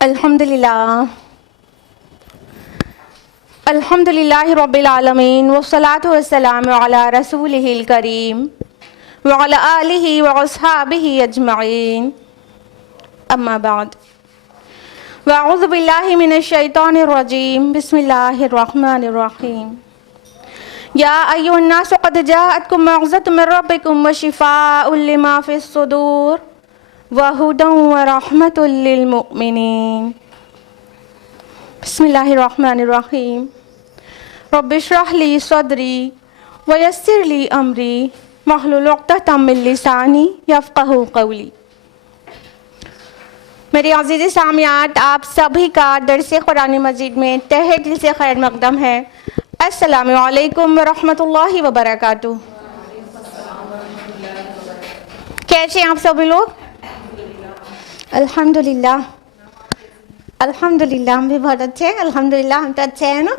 الحمدللہ الحمدللہ رب العالمین والصلاة والسلام علی رسولہ الکریم وعلی آلہ واصحابہ اجمعین اما بعد واعوذ باللہ من الشیطان الرجیم بسم اللہ الرحمن الرحیم یا ایھا الناس قد جاءتکم موعظۃ من ربکم وشفاء لما فی الصدور وَهُدًى وَرَحْمَةٌ لِّلْمُؤْمِنِينَ بسم اللہ الرحمن الرحیم رب اشرح لی صدری ویسر لی امری واحلل عقدۃ من لسانی یفقہوا قولی۔ میری عزیز سامعات، آپ سبھی کا درس قرآن مجید میں تہہ دل سے خیر مقدم ہے۔ السلام علیکم ورحمۃ اللہ وبرکاتہ۔ کیسے ہیں آپ سبھی لوگ؟ الحمدللہ الحمدللہ ہم بھی بہت اچھے ہیں۔ الحمدللہ ہم تو اچھے ہیں نا۔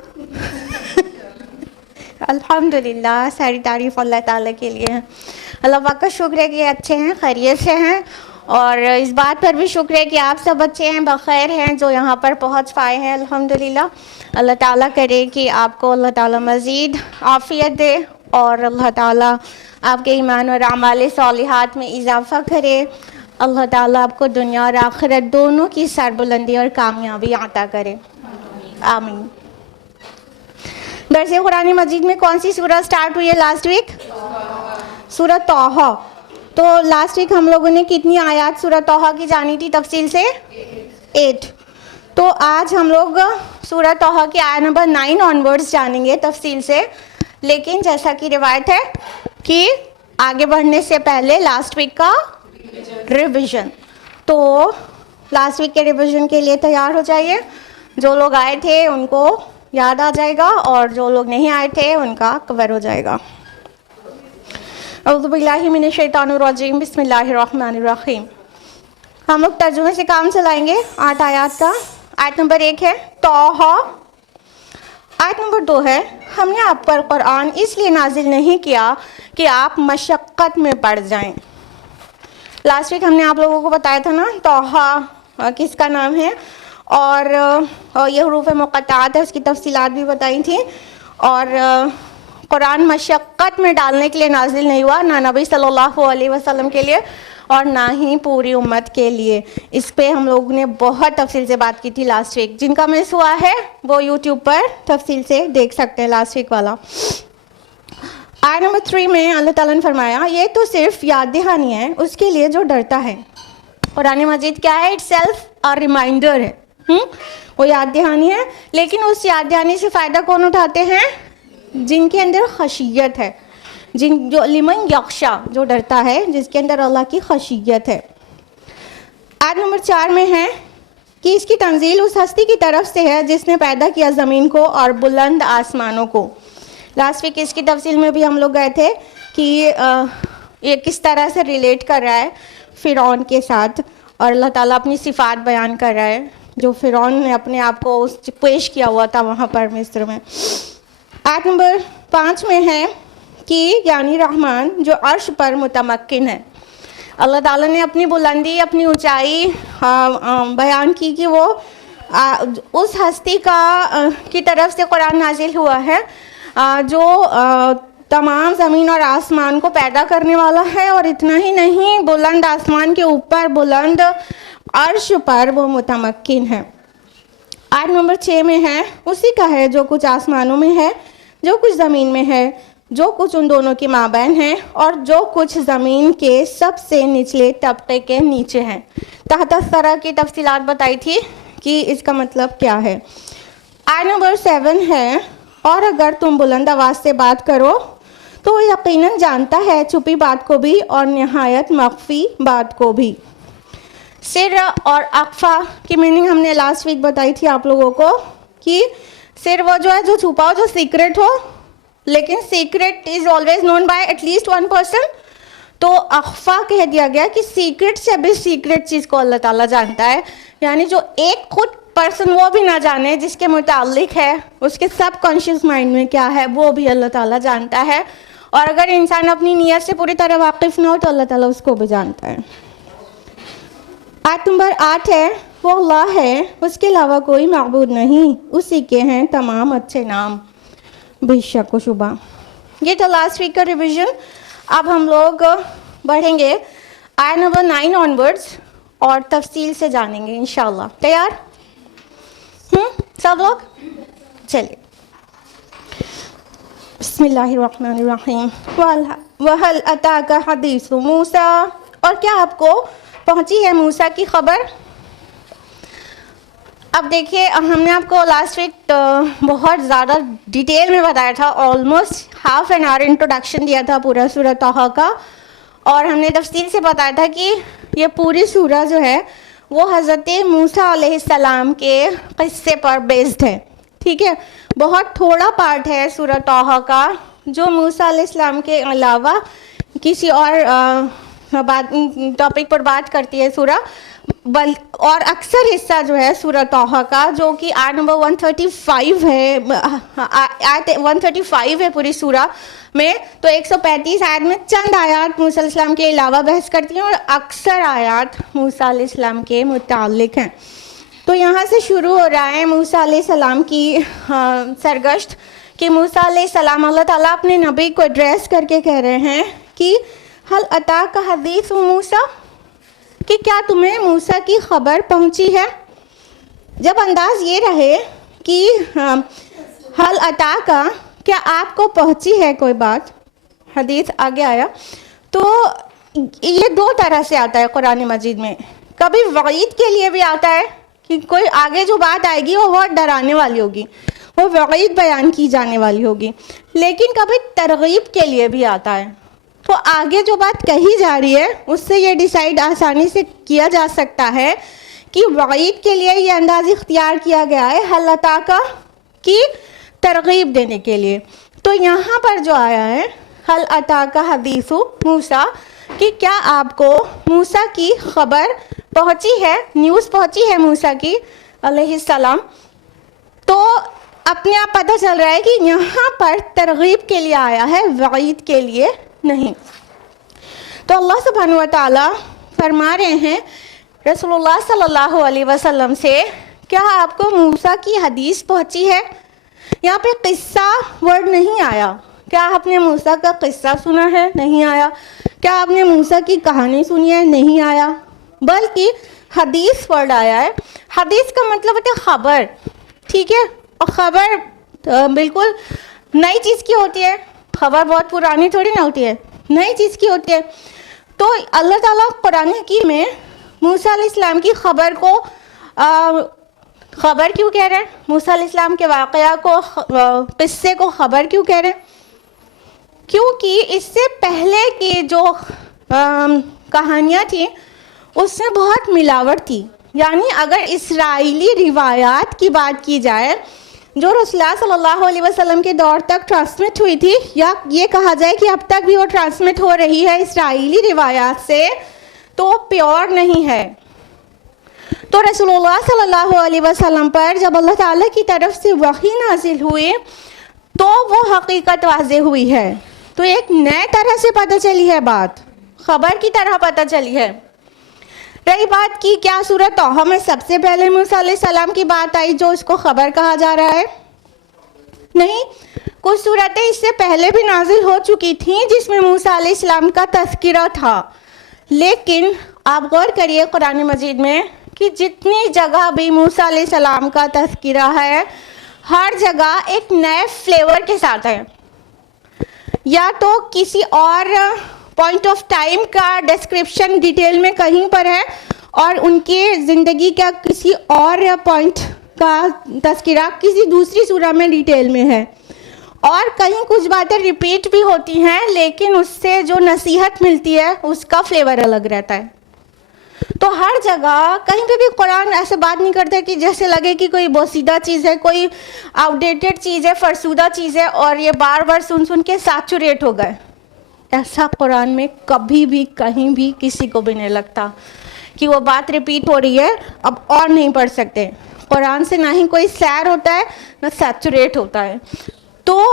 الحمدللہ، ساری تعریف اللہ تعالیٰ کے لیے ہے۔ اللہ پاک کا شکر ہے کہ اچھے ہیں، خیریت سے ہیں، اور اس بات پر بھی شکر ہے کہ آپ سب اچھے ہیں، بخیر ہیں، جو یہاں پر پہنچ پائے ہیں۔ الحمدللہ اللہ تعالیٰ کرے کہ آپ کو اللہ تعالیٰ مزید عافیت دے، اور اللہ تعالیٰ آپ کے ایمان اور اعمال صالحات میں اضافہ کرے۔ اللہ تعالیٰ آپ کو دنیا اور آخرت دونوں کی سربلندی اور کامیابی عطا کرے، آمین۔ درس قرآن مجید میں کون سی سورہ سٹارٹ ہوئی ہے لاسٹ ویک؟ سورہ طٰہٰ۔ تو لاسٹ ویک ہم لوگوں نے کتنی آیات سورہ طٰہٰ کی جانی تھی تفصیل سے؟ 8۔ تو آج ہم لوگ سورہ طٰہٰ کی آیت نمبر 9 آنورڈز جانیں گے تفصیل سے، لیکن جیسا کہ روایت ہے کہ آگے بڑھنے سے پہلے لاسٹ ویک کا ریویژن، تو لاسٹ ویک کے ریویژن کے لیے تیار ہو جائیے۔ جو لوگ آئے تھے ان کو یاد آ جائے گا، اور جو لوگ نہیں آئے تھے ان کا کور ہو جائے گا۔ اعوذ باللہ من الشیطان الرجیم بسم اللہ الرحمن الرحیم۔ ہم لوگ ترجمے سے کام چلائیں گے 8 آیات کا۔ آیت نمبر 1 ہے طٰہٰ۔ آیت نمبر 2 ہے ہم نے آپ پر قرآن اس لیے نازل نہیں کیا کہ آپ مشقت میں پڑ جائیں۔ لاسٹ ویک ہم نے آپ لوگوں کو بتایا تھا نا طٰہٰ کس کا نام ہے، اور یہ حروف مقطعات ہے، اس کی تفصیلات بھی بتائی تھیں۔ اور قرآن مشقت میں ڈالنے کے لیے نازل نہیں ہوا، نہ نبی صلی اللہ علیہ وسلم کے لیے اور نہ ہی پوری امت کے لیے۔ اس پہ ہم لوگوں نے بہت تفصیل سے بات کی تھی لاسٹ ویک۔ جن کا مس ہوا ہے وہ یوٹیوب پر تفصیل سے دیکھ سکتے ہیں لاسٹ ویک والا۔ آیت نمبر 3 میں اللہ تعالیٰ نے فرمایا یہ تو صرف یاد دہانی ہے اس کے لیے جو ڈرتا ہے۔ قرآن مجید کیا ہے؟ اٹ سیلف اور ریمائنڈر ہے، وہ یاد دہانی ہے، لیکن اس یاد دہانی سے فائدہ کون اٹھاتے ہیں؟ جن کے اندر خشیت ہے، جو لمن یخشا، جو ڈرتا ہے، جس کے اندر اللہ کی خشیت ہے۔ آیت نمبر 4 میں ہے کہ اس کی تنزیل اس ہستی کی طرف سے ہے جس نے پیدا کیا زمین کو اور بلند آسمانوں کو۔ لاسٹ ویک اس کی تفصیل میں بھی ہم لوگ گئے تھے کہ یہ کس طرح سے ریلیٹ کر رہا ہے فرعون کے ساتھ، اور اللہ تعالیٰ اپنی صفات بیان کر رہا ہے جو فرعون نے اپنے آپ کو پیش کیا ہوا تھا وہاں پر مصر میں۔ آیت نمبر 5 میں ہے کہ یعنی رحمان جو عرش پر متمکن ہے۔ اللہ تعالیٰ نے اپنی بلندی، اپنی اونچائی بیان کی کہ وہ اس ہستی کی طرف سے قرآن نازل ہوا ہے جو تمام زمین اور آسمان کو پیدا کرنے والا ہے، اور اتنا ہی نہیں، بلند آسمان کے اوپر بلند عرش پر وہ متمکن ہے۔ آیت نمبر 6 میں ہے اسی کا ہے جو کچھ آسمانوں میں ہے، جو کچھ زمین میں ہے، جو کچھ ان دونوں کے مابین ہے، اور جو کچھ زمین کے سب سے نچلے طبقے کے نیچے ہے۔ تحت الثری کی تفصیلات بتائی تھی کہ اس کا مطلب کیا ہے۔ آیت نمبر 7 ہے اور اگر تم بلند آواز سے بات کرو تو وہ یقیناً جانتا ہے چھپی بات کو بھی اور نہایت مخفی بات کو بھی۔ سر اور اخفا کی میننگ ہم نے لاسٹ ویک بتائی تھی آپ لوگوں کو کہ سر وہ جو ہے جو چھپا ہو، جو سیکرٹ ہو، لیکن secret is always known by at least 1 person. تو اخفا کہہ دیا گیا کہ سیکرٹ سے بھی سیکرٹ چیز کو اللہ تعالیٰ جانتا ہے، یعنی جو ایک خود پرسن وہ بھی نہ جانے جس کے متعلق ہے، اس کے سب کانشیس مائنڈ میں کیا ہے وہ بھی اللہ تعالیٰ جانتا ہے، اور اگر انسان اپنی نیت سے پوری طرح واقف نہ ہو تو اللہ تعالیٰ اس کو بھی جانتا ہے۔ آیت نمبر 8 ہے وہ اللہ ہے, اس کے علاوہ کوئی معبود نہیں, اسی کے ہیں تمام اچھے نام, بے شک و شبہ. یہ تو لاسٹ ویک کا ریویژن. اب ہم لوگ بڑھیں گے آیت نمبر 9 آنورڈز اور تفصیل سے جانیں گے انشاءاللہ. تیار سب لوگ؟ چلیے. بسم اللہ الرحمن الرحیم. وَهَلْ أَتَاكَ حَدِيثُ مُوسَىٰ, اور کیا آپ کو پہنچی ہے موسیٰ کی خبر؟ اب دیکھیے, ہم نے آپ کو لاسٹ ویک بہت زیادہ ڈیٹیل میں بتایا تھا, almost half an hour introduction دیا تھا پورا سورہ طٰہٰ کا, اور ہم نے تفصیل سے بتایا تھا کہ یہ پوری سورہ جو ہے وہ حضرت موسیٰ علیہ السلام کے قصے پر بیسڈ ہے. ٹھیک ہے, بہت تھوڑا پارٹ ہے سورہ طٰہٰ کا جو موسیٰ علیہ السلام کے علاوہ کسی اور ٹاپک پر بات کرتی ہے سورہ, اور اکثر حصہ جو ہے سورہ طٰہٰ کا جو کہ آیت نمبر 135 ہے, آیت 135 ہے پوری سورہ میں, تو 135 آیت میں چند آیات موسیٰ علیہ السلام کے علاوہ بحث کرتی ہیں اور اکثر آیات موسیٰ علیہ السلام کے متعلق ہیں. تو یہاں سے شروع ہو رہا ہے موسیٰ علیہ السلام کی سرگشت کہ موسیٰ علیہ السلام اللہ تعالیٰ اپنے نبی کو ایڈریس کر کے کہہ رہے ہیں کہ هل اتاک حدیث موسیٰ, کہ کیا تمہیں موسیٰ کی خبر پہنچی ہے. جب انداز یہ رہے کہ حل اتاک, کیا آپ کو پہنچی ہے کوئی بات, حدیث آگے آیا, تو یہ دو طرح سے آتا ہے قرآن مجید میں. کبھی وعید کے لیے بھی آتا ہے کہ کوئی آگے جو بات آئے گی وہ بہت ڈرانے والی ہوگی, وہ وعید بیان کی جانے والی ہوگی, لیکن کبھی ترغیب کے لیے بھی آتا ہے. تو آگے جو بات کہی جا رہی ہے اس سے یہ ڈیسائیڈ آسانی سے کیا جا سکتا ہے کہ وعید کے لیے یہ انداز اختیار کیا گیا ہے حل اتاک کی ترغیب دینے کے لیے. تو یہاں پر جو آیا ہے حل اتاک حدیث موسیٰ, کہ کیا آپ کو موسیٰ کی خبر پہنچی ہے, نیوز پہنچی ہے موسیٰ کی علیہ السلام, تو اپنے آپ پتہ چل رہا ہے کہ یہاں پر ترغیب کے لیے آیا ہے, وعید کے لیے نہیں. تو اللہ سبحانہ و تعالیٰ فرما رہے ہیں رسول اللہ صلی اللہ علیہ وسلم سے, کیا آپ کو موسیٰ کی حدیث پہنچی ہے. یہاں پہ قصہ ورڈ نہیں آیا. کیا آپ نے موسیٰ کا قصہ سنا ہے, نہیں آیا. کیا آپ نے موسیٰ کی کہانی سنی ہے, نہیں آیا. بلکہ حدیث ورڈ آیا ہے. حدیث کا مطلب ہوتا ہے خبر. ٹھیک ہے, اور خبر بالکل نئی چیز کی ہوتی ہے, خبر بہت پرانی تھوڑی نہ ہوتی ہے, نئی چیز کی ہوتی ہے. تو اللہ تعالیٰ قرآن حکیم میں موسیٰ علیہ السلام کی خبر کو خبر کیوں کہہ رہے ہیں, موسیٰ علیہ السلام کے واقعہ کو, قصے کو خبر کیوں کہہ رہے ہیں؟ کیونکہ اس سے پہلے کی جو کہانیاں تھیں اس میں بہت ملاوٹ تھی. یعنی اگر اسرائیلی روایات کی بات کی جائے جو رسول اللہ صلی اللہ علیہ وسلم کے دور تک ٹرانسمٹ ہوئی تھی, یا یہ کہا جائے کہ اب تک بھی وہ ٹرانسمٹ ہو رہی ہے اسرائیلی روایات سے, تو وہ پیور نہیں ہے. تو رسول اللہ صلی اللہ علیہ وسلم پر جب اللہ تعالیٰ کی طرف سے وحی نازل ہوئی تو وہ حقیقت واضح ہوئی ہے. تو ایک نئے طرح سے پتہ چلی ہے بات, خبر کی طرح پتہ چلی ہے. رہی بات کی کیا سورہ طٰہٰ میں سب سے پہلے موسیٰ علیہ السلام کی بات آئی جو اس کو خبر کہا جا رہا ہے؟ نہیں, کچھ صورتیں اس سے پہلے بھی نازل ہو چکی تھیں جس میں موسیٰ علیہ السلام کا تذکرہ تھا. لیکن آپ غور کریے قرآن مجید میں کہ جتنی جگہ بھی موسیٰ علیہ السلام کا تذکرہ ہے ہر جگہ ایک نئے فلیور کے ساتھ ہے. یا تو کسی اور پوائنٹ آف ٹائم کا ڈسکرپشن ڈیٹیل میں کہیں پر ہے, اور ان کے زندگی کا کسی اور پوائنٹ کا تذکرہ کسی دوسری سورہ میں ڈیٹیل میں ہے, اور کہیں کچھ باتیں ریپیٹ بھی ہوتی ہیں لیکن اس سے جو نصیحت ملتی ہے اس کا فلیور الگ رہتا ہے. تو ہر جگہ کہیں پہ بھی قرآن ایسے بات نہیں کرتا کہ جیسے لگے کہ کوئی بوسیدہ چیز ہے, کوئی آؤٹ ڈیٹڈ چیز ہے, فرسودہ چیز ہے, اور یہ بار بار سن سن کے سیچوریٹ ہو گئے. ایسا قرآن میں کبھی بھی کہیں بھی کسی کو بھی نہیں لگتا کہ وہ بات ریپیٹ ہو رہی ہے اب اور نہیں پڑھ سکتے. قرآن سے نہ ہی کوئی سیر ہوتا ہے نہ سیچوریٹ ہوتا ہے. تو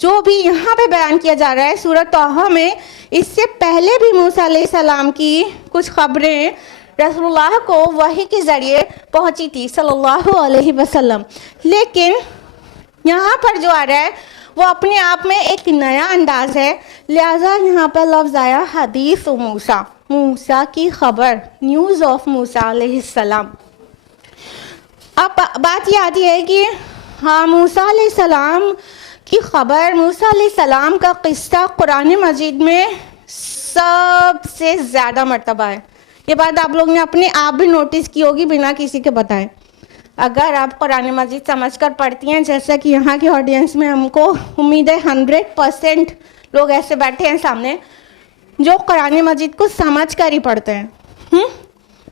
جو بھی یہاں پہ بیان کیا جا رہا ہے سورہ طٰہٰ میں, اس سے پہلے بھی موسیٰ علیہ السلام کی کچھ خبریں رسول اللہ کو وحی کے ذریعے پہنچی تھی صلی اللہ علیہ وسلم، لیکن یہاں پر جو آ رہا ہے وہ اپنے آپ میں ایک نیا انداز ہے، لہٰذا یہاں پر لفظ آیا حدیث موسیٰ، موسیٰ کی خبر، نیوز آف موسیٰ علیہ السلام۔ اب بات یہ آتی ہے کہ ہاں موسیٰ علیہ السلام کی خبر، موسیٰ علیہ السلام کا قصہ قرآن مجید میں سب سے زیادہ مرتبہ ہے۔ یہ بات آپ لوگ نے اپنے آپ بھی نوٹس کی ہوگی بنا کسی کے بتائے۔ اگر آپ قرآن مجید سمجھ کر پڑھتی ہیں، جیسا کہ یہاں کی آڈینس میں ہم کو امید ہے 100% لوگ ایسے بیٹھے ہیں سامنے جو قرآن مجید کو سمجھ کر ہی پڑھتے ہیں،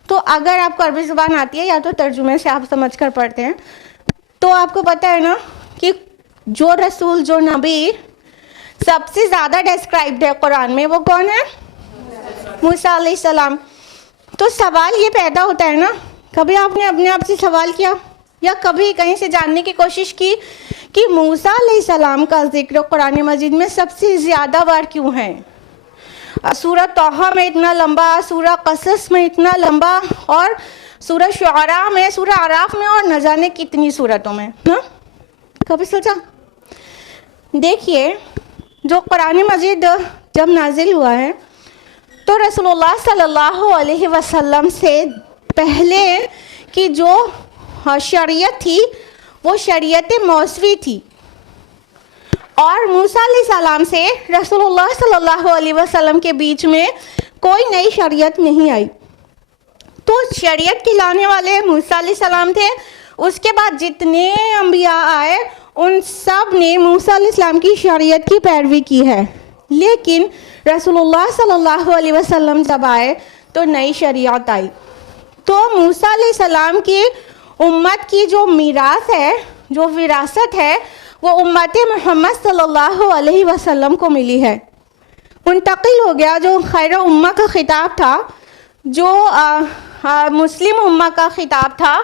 تو اگر آپ کو عربی زبان آتی ہے یا تو ترجمے سے آپ سمجھ کر پڑھتے ہیں، تو آپ کو پتہ ہے نا کہ جو رسول، جو نبی سب سے زیادہ ڈسکرائبڈ ہے قرآن میں، وہ کون ہے؟ موسیٰ علیہ السلام۔ تو سوال یہ پیدا ہوتا ہے نا، کبھی آپ نے اپنے آپ سے سوال کیا یا کبھی کہیں سے جاننے کی کوشش کی کہ موسیٰ علیہ السلام کا ذکر قرآن مجید میں سب سے زیادہ بار کیوں ہے؟ سورہ طٰہٰ میں اتنا لمبا، سورہ قصص میں اتنا لمبا، اور سورہ شعراء میں، سورہ اعراف میں، اور نہ جانے کتنی سورتوں میں نا؟ کبھی سوچا؟ دیکھیے، جو قرآن مجید جب نازل ہوا ہے تو رسول اللہ صلی اللہ علیہ وسلم سے پہلے کی جو شریعت تھی وہ شریعت موسوی تھی، اور موسیٰ علیہ السلام سے رسول اللہ صلی اللہ علیہ وسلم کے بیچ میں کوئی نئی شریعت نہیں آئی۔ تو شریعت کے لانے والے موسیٰ علیہ السلام تھے، اس کے بعد جتنے انبیاء آئے ان سب نے موسیٰ علیہ السلام کی شریعت کی پیروی کی ہے، لیکن رسول اللہ صلی اللہ علیہ وسلم جب آئے تو نئی شریعت آئی۔ تو موسیٰ علیہ السلام کی امت کی جو میراث ہے، جو وراثت ہے، وہ امت محمد صلی اللہ علیہ وسلم کو ملی ہے، منتقل ہو گیا۔ جو خیر امہ کا خطاب تھا، جو مسلم امہ کا خطاب تھا،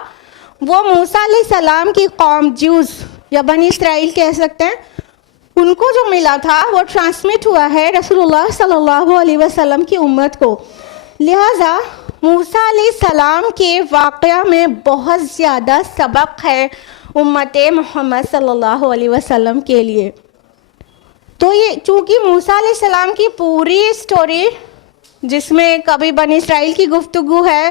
وہ موسیٰ علیہ السلام کی قوم جیوز یا بنی اسرائیل کہہ سکتے ہیں، ان کو جو ملا تھا وہ ٹرانسمٹ ہوا ہے رسول اللہ صلی اللہ علیہ وسلم کی امت کو۔ لہٰذا موسیٰ علیہ السلام کے واقعہ میں بہت زیادہ سبق ہے امت محمد صلی اللہ علیہ وسلم کے لیے۔ تو یہ چونکہ موسیٰ علیہ السلام کی پوری سٹوری، جس میں کبھی بنی اسرائیل کی گفتگو ہے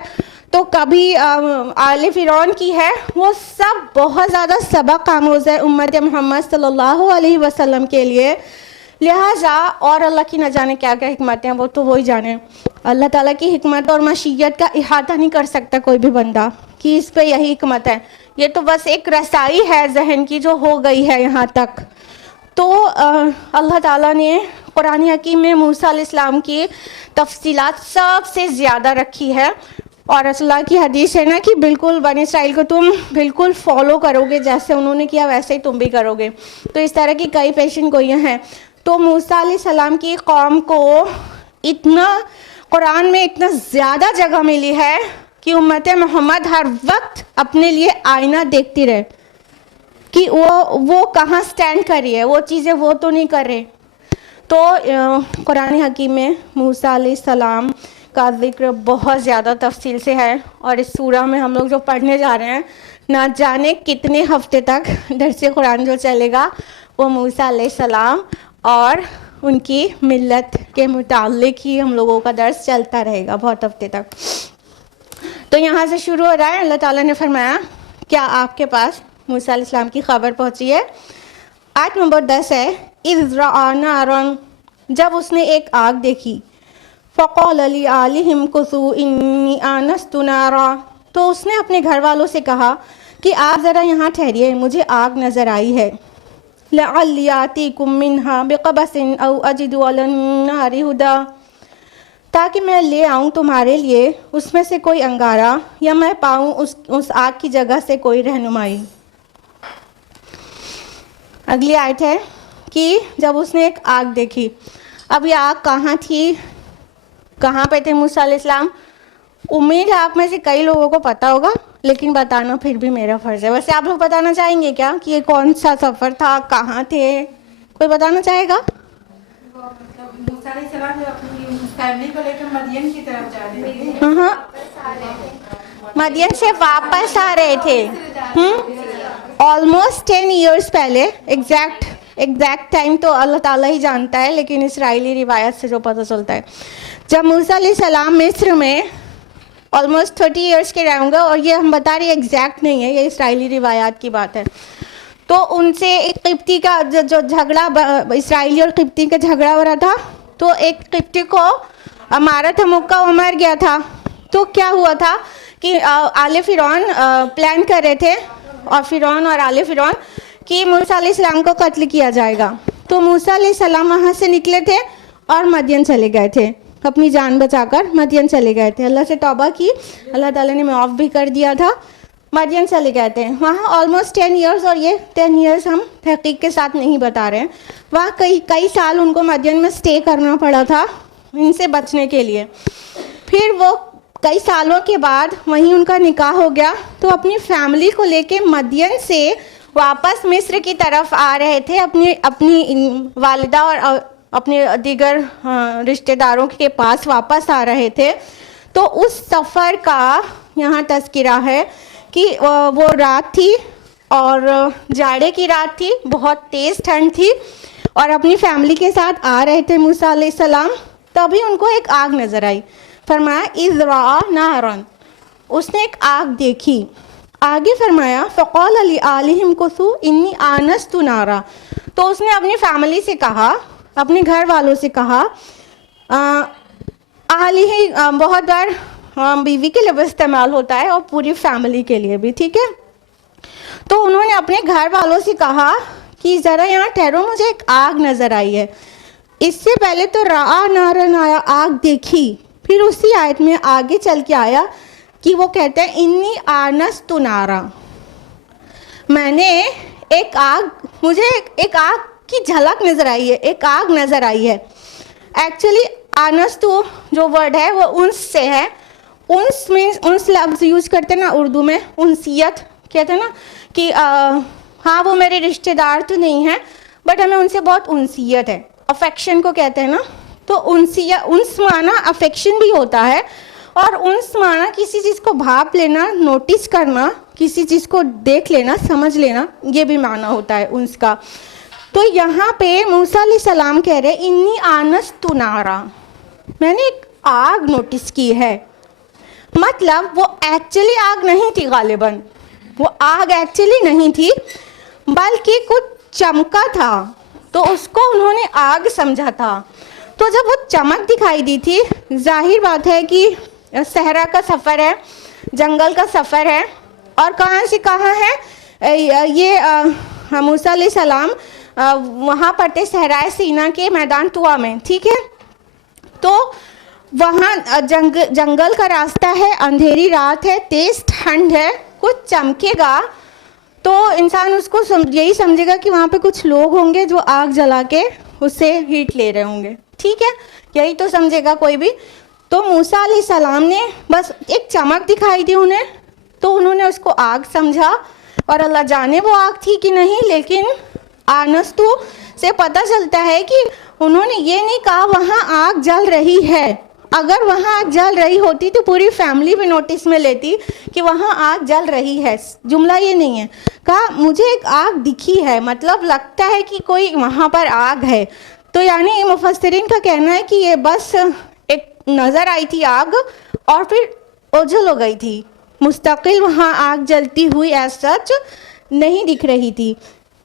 تو کبھی آل فرعون کی ہے، وہ سب بہت زیادہ سبق آموز ہے امت محمد صلی اللہ علیہ وسلم کے لیے۔ لہٰذا اور اللہ کی نہ جانے کیا کیا حکمتیں ہیں، وہ تو وہی جانے۔ اللہ تعالیٰ کی حکمت اور مشیت کا احاطہ نہیں کر سکتا کوئی بھی بندہ کہ اس پہ یہی حکمت ہے، یہ تو بس ایک رسائی ہے ذہن کی جو ہو گئی ہے یہاں تک۔ تو اللہ تعالیٰ نے قرآن حکیم میں موسیٰ علیہ السلام کی تفصیلات سب سے زیادہ رکھی ہے، اور رسول اللہ کی حدیث ہے نا کہ بالکل بنی اسرائیل کو تم بالکل فالو کرو گے، جیسے انہوں نے کیا ویسے ہی تم بھی کرو گے۔ تو اس طرح کی کئی پیشن گوئیاں ہیں۔ تو موسیٰ علیہ السلام کی قوم کو اتنا قرآن میں اتنا زیادہ جگہ ملی ہے کہ امت محمد ہر وقت اپنے لیے آئینہ دیکھتی رہے کہ وہ کہاں سٹینڈ کر رہی ہے، وہ چیزیں وہ تو نہیں کر رہے۔ تو قرآن حکیم میں موسیٰ علیہ السلام کا ذکر بہت زیادہ تفصیل سے ہے، اور اس سورہ میں ہم لوگ جو پڑھنے جا رہے ہیں، نہ جانے کتنے ہفتے تک درس قرآن جو چلے گا وہ موسیٰ علیہ السلام اور ان کی ملت کے متعلق ہی ہم لوگوں کا درس چلتا رہے گا بہت ہفتے تک۔ تو یہاں سے شروع ہو رہا ہے۔ اللہ تعالیٰ نے فرمایا کیا آپ کے پاس موسیٰ علیہ السلام کی خبر پہنچی ہے؟ آیت نمبر 10 ہے، اِذْ رَأَىٰ نَارًا، جب اس نے ایک آگ دیکھی، فَقَالَ لِأَهْلِهِمْ كُثُوا إِنِّي آنَسْتُ نَارًا، تو اس نے اپنے گھر والوں سے کہا کہ آپ ذرا یہاں ٹھہریے، مجھے آگ نظر آئی ہے۔ لَعَلِّي آتِيكُم مِّنْهَا بِقَبَسٍ أَوْ أَجِدُ عَلَى النَّارِ هُدًى، تاکہ میں لے آؤں تمہارے لیے اس میں سے کوئی انگارہ، یا میں پاؤں اس آگ کی جگہ سے کوئی رہنمائی۔ اگلی آیت ہے کہ جب اس نے ایک آگ دیکھی، اب یہ آگ کہاں تھی، کہاں پہ تھے موسیٰ علیہ السلام؟ امید ہے آپ میں سے کئی لوگوں کو پتہ ہوگا، لیکن بتانا پھر بھی میرا فرض ہے۔ ویسے آپ لوگ بتانا چاہیں گے کیا کہ یہ کون سا سفر تھا، کہاں تھے؟ کوئی بتانا چاہے گا؟ موسیٰ علیہ السلام جو اپنی فیملی کو لے کر مدین کی طرف جا رہے تھے, ہاں مدین سے واپس آ رہے تھے آلموسٹ 10 ایئرس پہلے. ایگزیکٹ ٹائم تو اللہ تعالیٰ ہی جانتا ہے, لیکن اسرائیلی روایت سے جو پتہ چلتا ہے, جب موسیٰ علیہ السلام مصر میں آلموسٹ 30 ایئرس کے رہوں گا, اور یہ ہم بتا رہے ایگزیکٹ نہیں ہے, یہ اسرائیلی روایات کی بات ہے. تو ان سے ایک قبطی کا جو جھگڑا, اسرائیلی اور قبطی کا جھگڑا ہو رہا تھا, تو ایک قبطی کو مارا تھا مکہ, وہ مر گیا تھا. تو کیا ہوا تھا کہ آل فرعون پلان کر رہے تھے, اور فرعون اور آل فرعون, کہ موسیٰ علیہ السلام کو قتل کیا جائے گا. تو موسیٰ علیہ السلام وہاں سے نکلے تھے اور مدین چلے گئے تھے, اپنی جان بچا کر مدین چلے گئے تھے. اللہ سے توبہ کی, اللہ تعالیٰ نے معاف بھی کر دیا تھا. مدین چلے گئے تھے وہاں آلموسٹ 10 ایئرس, اور یہ 10 ایئرس ہم تحقیق کے ساتھ نہیں بتا رہے ہیں. وہاں کئی سال ان کو مدین میں سٹے کرنا پڑا تھا ان سے بچنے کے لیے. پھر وہ کئی سالوں کے بعد وہیں ان کا نکاح ہو گیا, تو اپنی فیملی کو لے کے مدین سے واپس مصر کی طرف آ رہے تھے, اپنی والدہ اور اپنے دیگر رشتہ داروں کے پاس واپس آ رہے تھے. تو اس سفر کا یہاں تذکرہ ہے کہ وہ رات تھی اور جاڑے کی رات تھی, بہت تیز ٹھنڈ تھی, اور اپنی فیملی کے ساتھ آ رہے تھے موسیٰ علیہ السلام. تبھی ان کو ایک آگ نظر آئی. فرمایا اذ رأى نارا, اس نے ایک آگ دیکھی. آگے فرمایا فقال لآلہم کثوا انی آنست نارا, تو اس نے اپنی فیملی سے کہا, اپنے گھر والوں سے کہا, آلہ بہت بار بیوی کے لیے بھی استعمال ہوتا ہے اور پوری فیملی کے لیے بھی, ٹھیک ہے. تو انہوں نے اپنے گھر والوں سے کہا کہ ذرا یہاں ٹھہرو, مجھے ایک آگ نظر آئی ہے. اس سے پہلے تو رعا نارن آیا, آگ دیکھی. پھر اسی آیت میں آگے چل کے آیا کہ وہ کہتے ہیں انی آنست نارا, میں نے ایک آگ, مجھے ایک آگ کی جھلک نظر آئی ہے, ایک آگ نظر آئی ہے. ایکچولی آنستو جو ورڈ ہے وہ انس سے ہے. انس مینس, انس لفظ یوز کرتے ہیں نا اردو میں, انسیت کہتے ہیں نا, کہ ہاں وہ میرے رشتہ دار تو نہیں ہیں بٹ ہمیں ان سے بہت انسیت ہے, افیکشن کو کہتے ہیں نا. تو انس معنی افیکشن بھی ہوتا ہے, اور انس معنی کسی چیز کو بھاپ لینا, نوٹس کرنا, کسی چیز کو دیکھ لینا, سمجھ لینا, یہ بھی معنی ہوتا ہے انس کا. تو یہاں پہ موسیٰ علیہ السلام کہہ رہے انی آنست نارا, میں نے ایک آگ نوٹس کی ہے. مطلب وہ ایکچولی آگ نہیں تھی, غالباً وہ آگ ایکچولی نہیں تھی بلکہ کچھ چمکا تھا, تو اس کو انہوں نے آگ سمجھا تھا. تو جب وہ چمک دکھائی دی تھی, ظاہر بات ہے کہ صحرا کا سفر ہے, جنگل کا سفر ہے, اور کہاں سے کہاں ہے یہ موسیٰ علیہ السلام وہاں پر تھے صحرائے سینا کے میدان طوا میں, ٹھیک ہے. تو وہاں جنگل کا راستہ ہے, اندھیری رات ہے, تیز ٹھنڈ ہے, کچھ چمکے گا تو انسان اس کو یہی سمجھے گا کہ وہاں پہ کچھ لوگ ہوں گے جو آگ جلا کے اس سے ہیٹ لے رہے ہوں گے, ٹھیک ہے, یہی تو سمجھے گا کوئی بھی. تو موسیٰ علیہ السلام نے بس ایک چمک دکھائی دی انہیں, تو انہوں نے اس کو آگ سمجھا, اور اللہ جانے وہ آگ تھی کہ نہیں, لیکن آنستو سے پتہ چلتا ہے کہ انہوں نے یہ نہیں کہا وہاں آگ جل رہی ہے. اگر وہاں آگ جل رہی ہوتی تو پوری فیملی بھی نوٹس میں لیتی کہ وہاں آگ جل رہی ہے. جملہ یہ نہیں ہے, کہا مجھے ایک آگ دکھی ہے, مطلب لگتا ہے کہ کوئی وہاں پر آگ ہے. تو یعنی مفسرین کا کہنا ہے کہ یہ بس ایک نظر آئی تھی آگ, اور پھر اوجھل ہو گئی تھی, مستقل وہاں آگ جلتی ہوئی ایز سچ نہیں دکھ رہی تھی.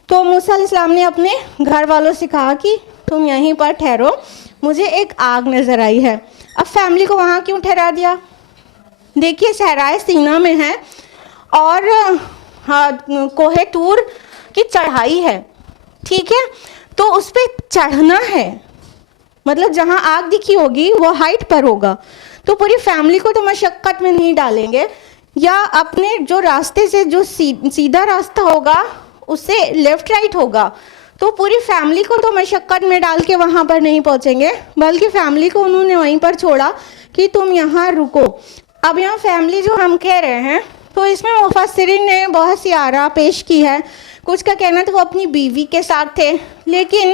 تو موسیٰ علیہ السلام نے اپنے گھر والوں سے کہا کہ تم یہیں پر ٹھہرو, مجھے ایک آگ نظر آئی ہے. اب فیملی کو وہاں کیوں ٹھہرا دیا؟ دیکھیے صحرائے سینا میں ہے اور کوہ طور کی چڑھائی ہے, ٹھیک ہے, تو اس پہ چڑھنا ہے, مطلب جہاں آگ دکھی ہوگی وہ ہائٹ پر ہوگا, تو پوری فیملی کو تو مشقت میں نہیں ڈالیں گے, یا اپنے جو راستے سے جو سیدھا راستہ ہوگا اس سے لیفٹ رائٹ ہوگا, تو پوری فیملی کو تو مشقت میں ڈال کے وہاں پر نہیں پہنچیں گے, بلکہ فیملی کو انہوں نے وہیں پر چھوڑا کہ تم یہاں رکو. اب یہاں فیملی جو ہم کہہ رہے ہیں, تو اس میں مفسرین نے بہت سی آراء پیش کی ہے. کچھ کا کہنا تھا وہ اپنی بیوی کے ساتھ تھے, لیکن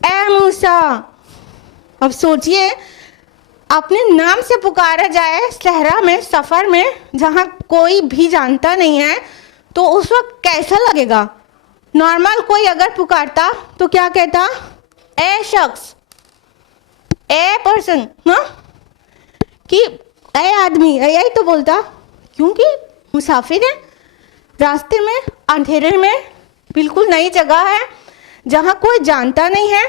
اے موسیٰ. اب سوچئے اپنے نام سے پکارا جائے صحرا میں، سفر میں، جہاں کوئی بھی جانتا نہیں ہے، تو اس وقت کیسا لگے گا؟ نارمل کوئی اگر پکارتا تو کیا کہتا؟ اے شخص، اے پرسن، ہاں، کہ اے آدمی، یہی تو بولتا. کیونکہ مسافر ہے، راستے میں، اندھیرے میں، بالکل نئی جگہ ہے جہاں کوئی جانتا نہیں ہے.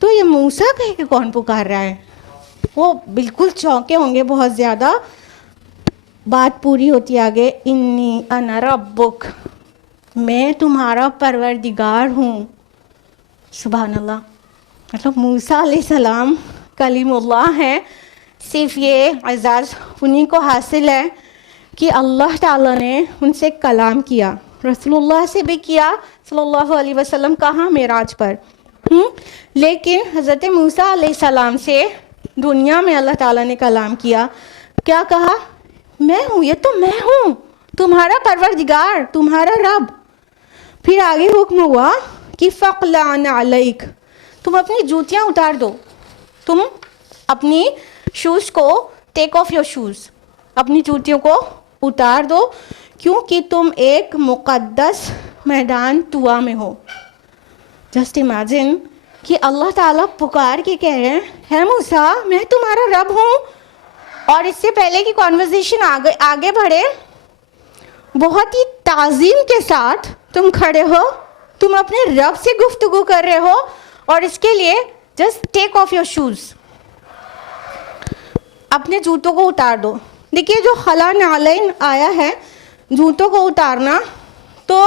تو یہ موسیٰ کہے کہ کون پکار رہا ہے؟ وہ بالکل چونکے ہوں گے بہت زیادہ. بات پوری ہوتی آگے، انی انا ربک، میں تمہارا پروردگار ہوں. سبحان اللہ. مطلب موسیٰ علیہ السلام کلیم اللہ ہیں. صرف یہ اعزاز انہیں کو حاصل ہے کہ اللہ تعالیٰ نے ان سے کلام کیا، رسول اللہ سے بھی کیا صلی اللہ علیہ وسلم. کہاں؟ معراج پر. لیکن حضرت موسیٰ علیہ السلام سے دنیا میں اللہ تعالیٰ نے کلام کیا. کیا کہا؟ میں ہوں، یہ تو میں ہوں، تمہارا پروردگار، تمہارا رب. پھر آگے حکم ہوا کہ فَقْلَعْنَ عَلَيْكَ، تم اپنی جوتیاں اتار دو. تم اپنی شوز کو، ٹیک آف یور شوز، اپنی جوتیوں کو اتار دو، کیونکہ تم ایک مقدس میدان طوا میں ہو. جسٹ امیجن کہ اللہ تعالیٰ پکار کے کہہ رہے ہیں ہے موسیٰ میں تمہارا رب ہوں. اور اس سے پہلے کہ کنورسیشن آگے بڑھے، بہت ہی تعظیم کے ساتھ تم کھڑے ہو، تم اپنے رب سے گفتگو کر رہے ہو، اور اس کے لیے just take of your shoes, اپنے جوتوں کو اتار دو. دیکھیے جو خلا نعلین آیا ہے جوتوں کو اتارنا، تو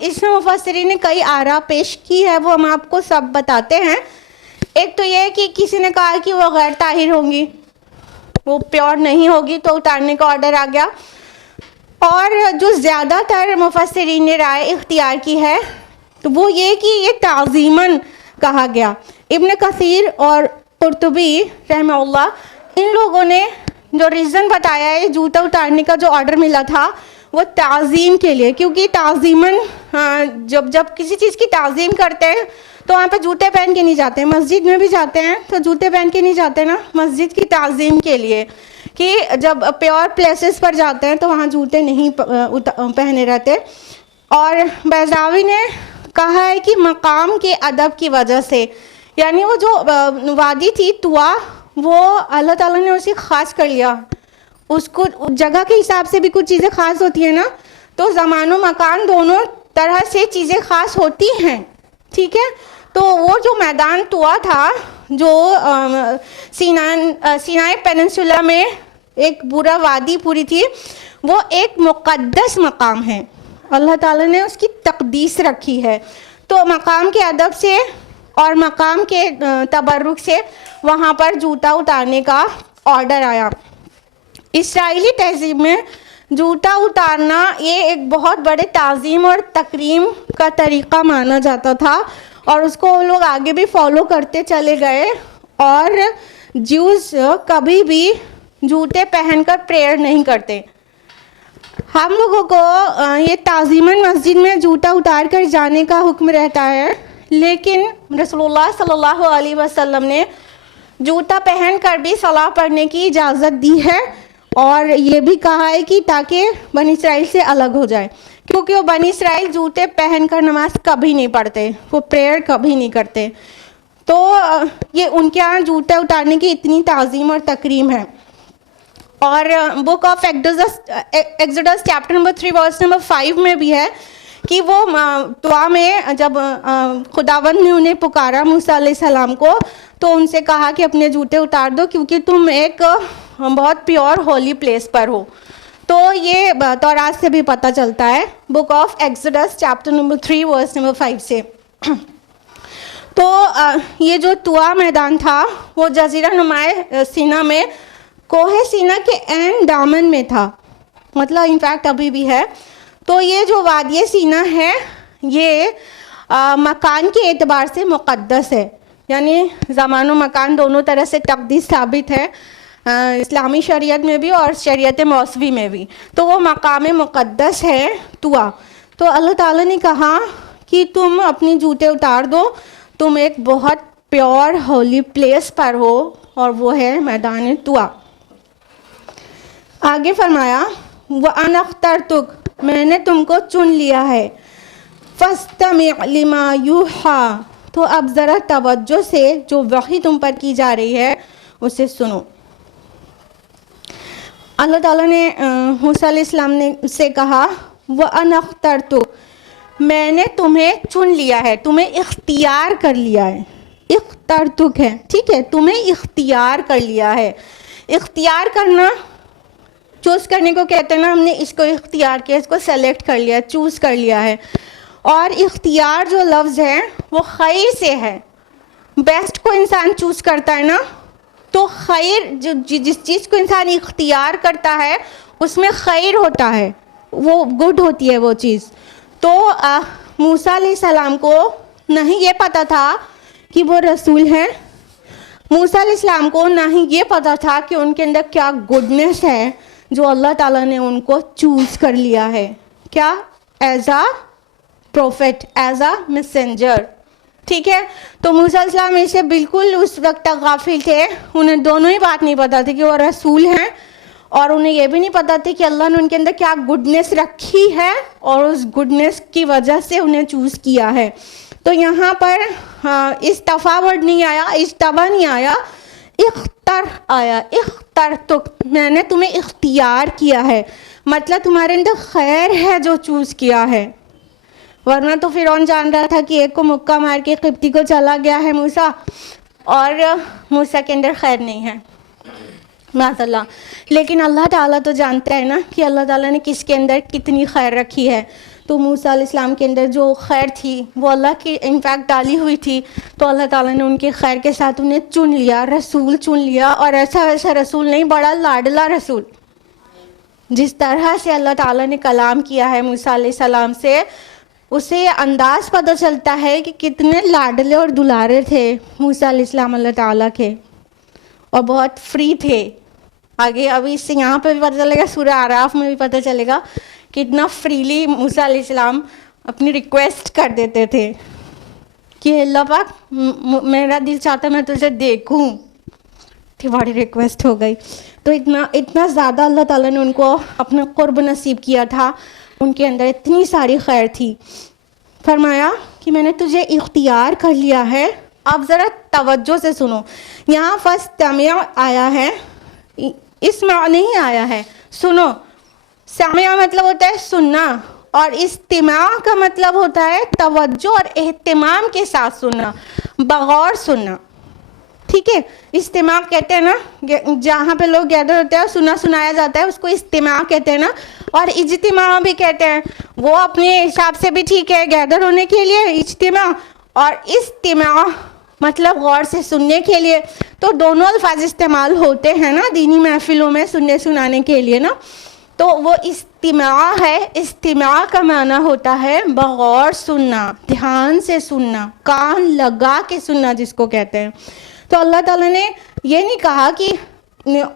اس میں مفسرین نے کئی آراء پیش کی ہے، وہ ہم آپ کو سب بتاتے ہیں. ایک تو یہ کہ کسی نے کہا کہ وہ غیر طاہر ہوں گی، وہ پیور نہیں ہوگی، تو اتارنے کا آرڈر آ گیا. اور جو زیادہ تر مفسرین نے رائے اختیار کی ہے تو وہ یہ کہ یہ تعظیماً کہا گیا. ابن کثیر اور قرطبی رحمہ اللہ، ان لوگوں نے جو ریزن بتایا ہے جوتا اتارنے کا جو آرڈر ملا تھا وہ تعظیم کے لیے، کیونکہ تعظیماً جب کسی چیز کی تعظیم کرتے ہیں تو وہاں پہ جوتے پہن کے نہیں جاتے. مسجد میں بھی جاتے ہیں تو جوتے پہن کے نہیں جاتے نا، مسجد کی تعظیم کے لیے، کہ جب پیور پلیسز پر جاتے ہیں تو وہاں جوتے نہیں پہنے رہتے. اور بیضاوی نے کہا ہے کہ مقام کے ادب کی وجہ سے، یعنی وہ جو وادی تھی طوا، وہ اللہ تعالیٰ نے اسے خاص کر لیا. اس کو جگہ کے حساب سے بھی کچھ چیزیں خاص ہوتی ہیں نا، تو زمان و مکان دونوں طرح سے چیزیں خاص ہوتی ہیں، ٹھیک ہے. تو وہ جو میدان طوا تھا، جو سینائی پیننسولا میں ایک پورا وادی پوری تھی، وہ ایک مقدس مقام ہے. اللہ تعالیٰ نے اس کی تقدیس رکھی ہے. تو مقام کے ادب سے اور مقام کے تبرک سے وہاں پر جوتا اتارنے کا آرڈر آیا. اسرائیلی تہذیب میں جوتا اتارنا یہ ایک بہت بڑے تعظیم اور تکریم کا طریقہ مانا جاتا تھا، اور اس کو وہ لوگ آگے بھی فالو کرتے چلے گئے. اور جیوز کبھی بھی جوتے پہن کر پریئر نہیں کرتے. ہم لوگوں کو یہ تعظیماً مسجد میں جوتا اتار کر جانے کا حکم رہتا ہے، لیکن رسول اللہ صلی اللہ علیہ وسلم نے جوتا پہن کر بھی صلاۃ پڑھنے کی اجازت دی ہے، اور یہ بھی کہا ہے کہ تاکہ بنی اسرائیل سے الگ ہو جائے، کیونکہ وہ بنی اسرائیل جوتے پہن کر نماز کبھی نہیں پڑھتے، وہ پریئر کبھی نہیں کرتے. تو یہ ان کے یہاں جوتے اتارنے کی اتنی تعظیم اور تکریم ہے. اور book of Exodus chapter number 3 verse number 5 میں بھی ہے کہ وہ طوا میں جب خداوند نے انہیں پکارا موسیٰ علیہ السلام کو، تو ان سے کہا کہ اپنے جوتے اتار دو، کیونکہ تم ایک بہت پیور ہولی پلیس پر ہو. تو یہ تورات سے بھی پتہ چلتا ہے، book of Exodus chapter number 3 verse number 5 سے. تو یہ جو طوا میدان تھا وہ جزیرہ نماء سینا میں کوہ سینا کے عین دامن میں تھا، مطلب انفیکٹ ابھی بھی ہے. تو یہ جو وادی سینا ہے یہ مکان کے اعتبار سے مقدس ہے، یعنی زمان و مکان دونوں طرح سے تقدیس ثابت ہے اسلامی شریعت میں بھی اور شریعت موسوی میں بھی. تو وہ مقام مقدس ہے طوا. تو اللہ تعالیٰ نے کہا کہ تم اپنی جوتے اتار دو، تم ایک بہت پیور ہولی پلیس پر ہو اور وہ ہے میدان طوا. آگے فرمایا وَأَنَا اخْتَرْتُكَ میں نے تم کو چن لیا ہے. فَاسْتَمِعْ لِمَا يُوحَىٰ تو اب ذرا توجہ سے جو وحی تم پر کی جا رہی ہے اسے سنو. اللہ تعالیٰ نے موسیٰ علیہ السلام نے سے کہا وَأَنَا اخْتَرْتُكَ میں نے تمہیں چن لیا ہے, تمہیں اختیار کر لیا ہے. اخترتک ہے, ٹھیک ہے, تمہیں اختیار کر لیا ہے. اختیار کرنا چوز کرنے کو کہتے ہیں نا, ہم نے اس کو اختیار کیا, اس کو سلیکٹ کر لیا, چوز کر لیا ہے. اور اختیار جو لفظ ہے وہ خیر سے ہے. بیسٹ کو انسان چوز کرتا ہے نا, تو خیر جس چیز کو انسان اختیار کرتا ہے اس میں خیر ہوتا ہے, وہ گڈ ہوتی ہے وہ چیز. تو موسیٰ علیہ السلام کو نہیں یہ پتہ تھا کہ وہ رسول ہیں, موسیٰ علیہ السلام کو نہیں یہ پتہ تھا کہ ان کے اندر کیا گڈنس ہے جو اللہ تعالیٰ نے ان کو چوز کر لیا ہے. کیا؟ As a prophet, as a messenger. ٹھیک ہے, تو موسیٰ علیہ السلام اسے بالکل اس وقت تک غافل تھے, انہیں دونوں ہی بات نہیں پتہ تھی کہ وہ رسول ہیں, اور انہیں یہ بھی نہیں پتہ تھی کہ اللہ نے ان کے اندر کیا گڈنس رکھی ہے اور اس گڈنس کی وجہ سے انہیں چوز کیا ہے. تو یہاں پر استفا ورڈ نہیں آیا, اجتبا نہیں آیا, اختر آیا. اخترتک میں نے تمہیں اختیار کیا ہے, مطلب تمہارے اندر خیر ہے جو چوز کیا ہے. ورنہ تو فرعون جان رہا تھا کہ ایک کو مکہ مار کے قبطی کو چلا گیا ہے موسیٰ, اور موسیٰ کے اندر خیر نہیں ہے معاذ اللہ. لیکن اللہ تعالیٰ تو جانتا ہے نا کہ اللہ تعالیٰ نے کس کے اندر کتنی خیر رکھی ہے. تو موسیٰ علیہ السلام کے اندر جو خیر تھی وہ اللہ کی انفیکٹ ڈالی ہوئی تھی, تو اللہ تعالیٰ نے ان کے خیر کے ساتھ انہیں چن لیا, رسول چن لیا. اور ایسا ویسا رسول نہیں, بڑا لاڈلا رسول. جس طرح سے اللہ تعالیٰ نے کلام کیا ہے موسیٰ علیہ السلام سے, اسے انداز پتہ چلتا ہے کہ کتنے لاڈلے اور دلارے تھے موسیٰ علیہ السلام اللہ تعالیٰ کے, اور بہت فری تھے. آگے ابھی اس سے یہاں پہ بھی پتہ چلے گا, سورہ اعراف میں بھی پتہ چلے گا کتنا فریلی موسیٰ علیہ السلام اپنی ریکویسٹ کر دیتے تھے کہ اللہ پاک میرا دل چاہتا ہے میں تجھے دیکھوں. بڑی ریکویسٹ ہو گئی. تو اتنا زیادہ اللہ تعالیٰ نے ان کو اپنا قرب نصیب کیا تھا, ان کے اندر اتنی ساری خیر تھی. فرمایا کہ میں نے تجھے اختیار کر لیا ہے. اب ذرا توجہ سے سنو, یہاں فاستمع آیا ہے, اسمع نہیں آیا ہے, سنو. سمع مطلب ہوتا ہے سننا, اور استماع کا مطلب ہوتا ہے توجہ اور اہتمام کے ساتھ سننا, بغور سننا. ٹھیک ہے, استماع کہتے ہیں نا, جہاں پہ لوگ گیدر ہوتے ہیں سنا سنایا جاتا ہے, اس کو استماع کہتے ہیں نا. اور اجتماع بھی کہتے ہیں, وہ اپنے حساب سے بھی ٹھیک ہے گیدر ہونے کے لیے اجتماع, اور استماع مطلب غور سے سننے کے لیے. تو دونوں الفاظ استعمال ہوتے ہیں نا دینی محفلوں میں سننے سنانے کے لیے نا. تو وہ استماع ہے, استماع کا معنی ہوتا ہے بغور سننا, دھیان سے سننا, کان لگا کے سننا جس کو کہتے ہیں. تو اللہ تعالیٰ نے یہ نہیں کہا کہ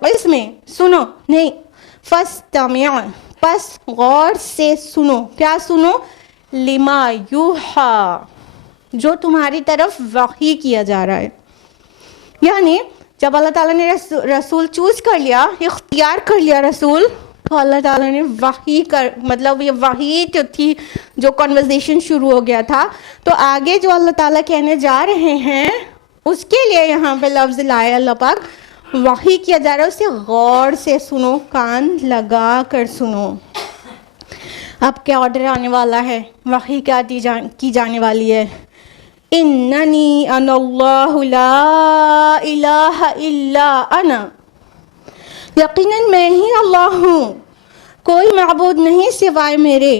اس میں سنو, نہیں, فاستمع پس غور سے سنو. کیا سنو؟ لما یوحا جو تمہاری طرف وحی کیا جا رہا ہے. یعنی جب اللہ تعالیٰ نے رسول چوز کر لیا, اختیار کر لیا رسول, تو اللہ تعالیٰ نے وحی مطلب یہ وحی جو تھی, جو کنورزیشن شروع ہو گیا تھا, تو آگے جو اللہ تعالیٰ کہنے جا رہے ہیں اس کے لیے یہاں پہ لفظ لائے اللہ پاک, وحی کیا جا رہا ہے, اسے غور سے سنو, کان لگا کر سنو. اب کیا آرڈر آنے والا ہے, وحی کیا کی جانے والی ہے؟ اننی انا اللہ لا الہ الا انا, یقیناً میں ہی اللہ ہوں, کوئی معبود نہیں سوائے میرے.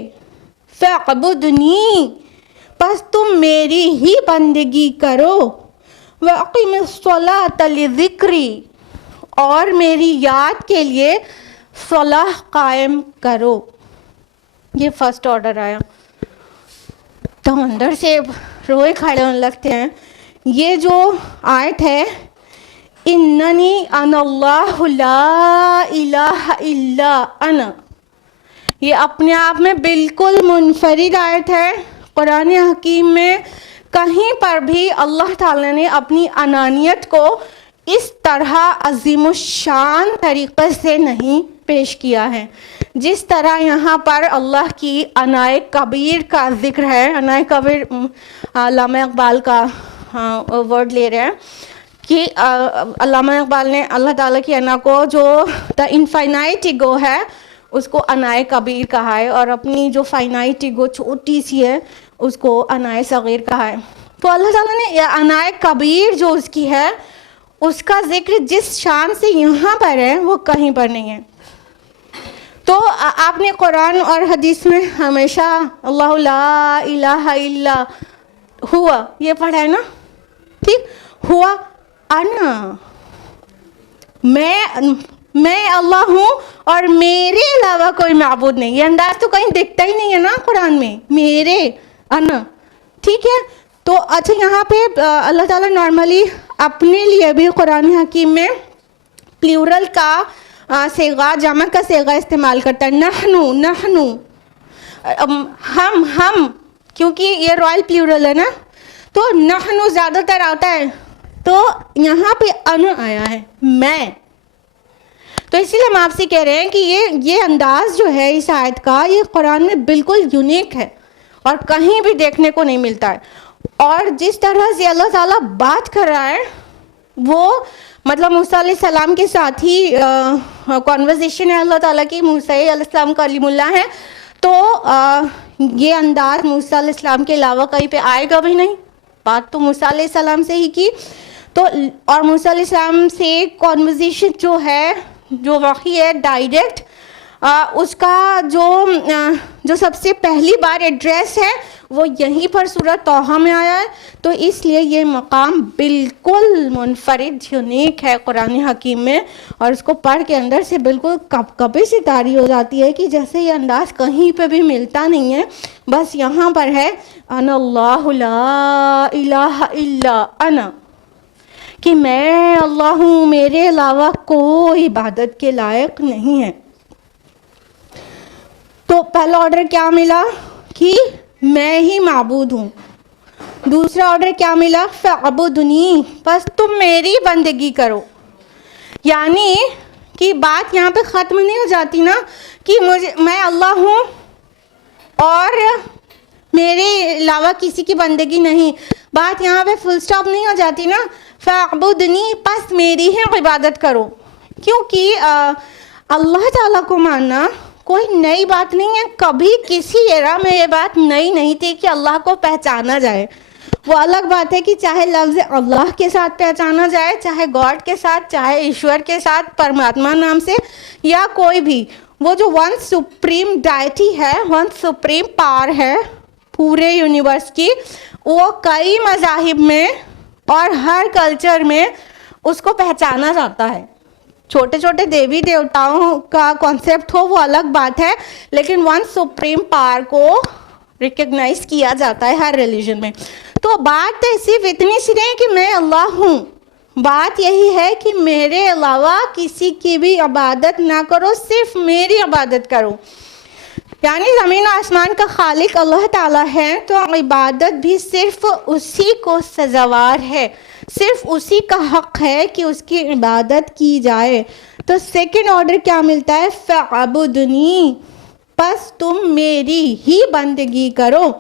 فاعبدنی پس تم میری ہی بندگی کرو. وَأَقِمِ الصَّلَاةَ لِذِكْرِي اور میری یاد کے لیے صلاح قائم کرو. یہ فرسٹ آرڈر آیا. تو اندر سے روئے کھڑے ہونے لگتے ہیں. یہ جو آیت ہے اننی انا اللہ لا الہ الا انا, یہ اپنے آپ میں بالکل منفرد آیت ہے. قرآن حکیم میں کہیں پر بھی اللہ تعالیٰ نے اپنی انانیت کو اس طرح عظیم الشان طریقے سے نہیں پیش کیا ہے جس طرح یہاں پر اللہ کی عنائے کبیر کا ذکر ہے. عنائے کبیر علامہ اقبال کا ورڈ لے رہے ہیں کہ علامہ اقبال نے اللہ تعالیٰ کی انا کو جو دا انفائنائٹ ایگو ہے اس کو عنائے کبیر کہا ہے, اور اپنی جو فائنائٹ ایگو چھوٹی سی ہے اس کو عنائے صغیر کہا ہے. تو اللہ تعالیٰ نے عنائے کبیر جو اس کی ہے اس کا ذکر جس شان سے یہاں پر ہے وہ کہیں پر نہیں ہے. تو آپ نے قرآن اور حدیث میں ہمیشہ اللہ لا الہ الا ہوا یہ پڑھا ہے نا, ٹھیک, ہوا انا, میں اللہ ہوں اور میرے علاوہ کوئی معبود نہیں. یہ انداز تو کہیں دکھتا ہی نہیں ہے نا قرآن میں, میرے انا, ٹھیک ہے. تو اچھا یہاں پہ اللہ تعالیٰ نارملی اپنے لیے بھی قرآن حکیم میں پلیورل کا صیغہ, جمع کا صیغہ استعمال کرتا ہے. نحنو, ہم, کیونکہ یہ رائل پلیورل ہے نا, تو نحنو زیادہ تر آتا ہے, تو یہاں پہ انا آیا ہے, میں. تو اسی لیے ہم آپ سے کہہ رہے ہیں کہ یہ انداز جو ہے اس آیت کا یہ قرآن میں بالکل یونیک ہے اور کہیں بھی دیکھنے کو نہیں ملتا ہے. اور جس طرح سے اللہ تعالیٰ بات کر رہا ہے وہ مطلب موسیٰ علیہ السلام کے ساتھ ہی کانورزیشن ہے اللہ تعالیٰ کی. موسیٰ علیہ السلام کلیم اللہ ہے, تو یہ انداز موسیٰ علیہ السلام کے علاوہ کہیں پہ آئے گا بھی نہیں. بات تو موسیٰ علیہ السلام سے ہی کی, تو اور موسیٰ علیہ السلام سے کانورزیشن جو ہے, جو وحی ہے ڈائریکٹ, اس کا جو سب سے پہلی بار ایڈریس ہے وہ یہیں پر سورہ طٰہٰ میں آیا ہے. تو اس لیے یہ مقام بالکل منفرد یونیک ہے قرآن حکیم میں, اور اس کو پڑھ کے اندر سے بالکل کپکپی سی طاری ہو جاتی ہے کہ جیسے یہ انداز کہیں پہ بھی ملتا نہیں ہے, بس یہاں پر ہے انا اللہ لا الہ الا انا, کہ میں اللہ ہوں, میرے علاوہ کوئی عبادت کے لائق نہیں ہے. تو پہلا آرڈر کیا ملا کہ میں ہی معبود ہوں. دوسرا آرڈر کیا ملا, فاعبدنی, بس تم میری بندگی کرو. یعنی کہ بات یہاں پہ ختم نہیں ہو جاتی نا کہ میں اللہ ہوں اور میرے علاوہ کسی کی بندگی نہیں, بات یہاں پہ فل سٹاپ نہیں ہو جاتی نا. فاعبدنی, پس میری ہی عبادت کرو. کیونکہ اللہ تعالیٰ کو ماننا کوئی نئی بات نہیں ہے. کبھی کسی ایرا میں یہ بات نئی نہیں تھی کہ اللہ کو پہچانا جائے. وہ الگ بات ہے کہ چاہے لفظ اللہ کے ساتھ پہچانا جائے, چاہے گاڈ کے ساتھ, چاہے ایشور کے ساتھ پرماتما نام سے, یا کوئی بھی. وہ جو ون سپریم ڈائٹی ہے, ون سپریم پاور ہے پورے یونیورس کی, وہ کئی مذاہب میں اور ہر کلچر میں اس کو پہچانا جاتا ہے. چھوٹے چھوٹے دیوی دیوتاؤں کا کانسیپٹ ہو وہ الگ بات ہے, لیکن ون سپریم پاور کو ریکگنائز کیا جاتا ہے ہر ریلیجن میں. تو بات صرف اتنی سی نہیں کہ میں اللہ ہوں, بات یہی ہے کہ میرے علاوہ کسی کی بھی عبادت نہ کرو, صرف میری عبادت کرو. یعنی زمین و آسمان کا خالق اللہ تعالیٰ ہے, تو عبادت بھی صرف اسی کو سزاوار ہے, صرف اسی کا حق ہے کہ اس کی عبادت کی جائے. تو سیکنڈ آرڈر کیا ملتا ہے, فاعبدنی, پس تم میری ہی بندگی کرو.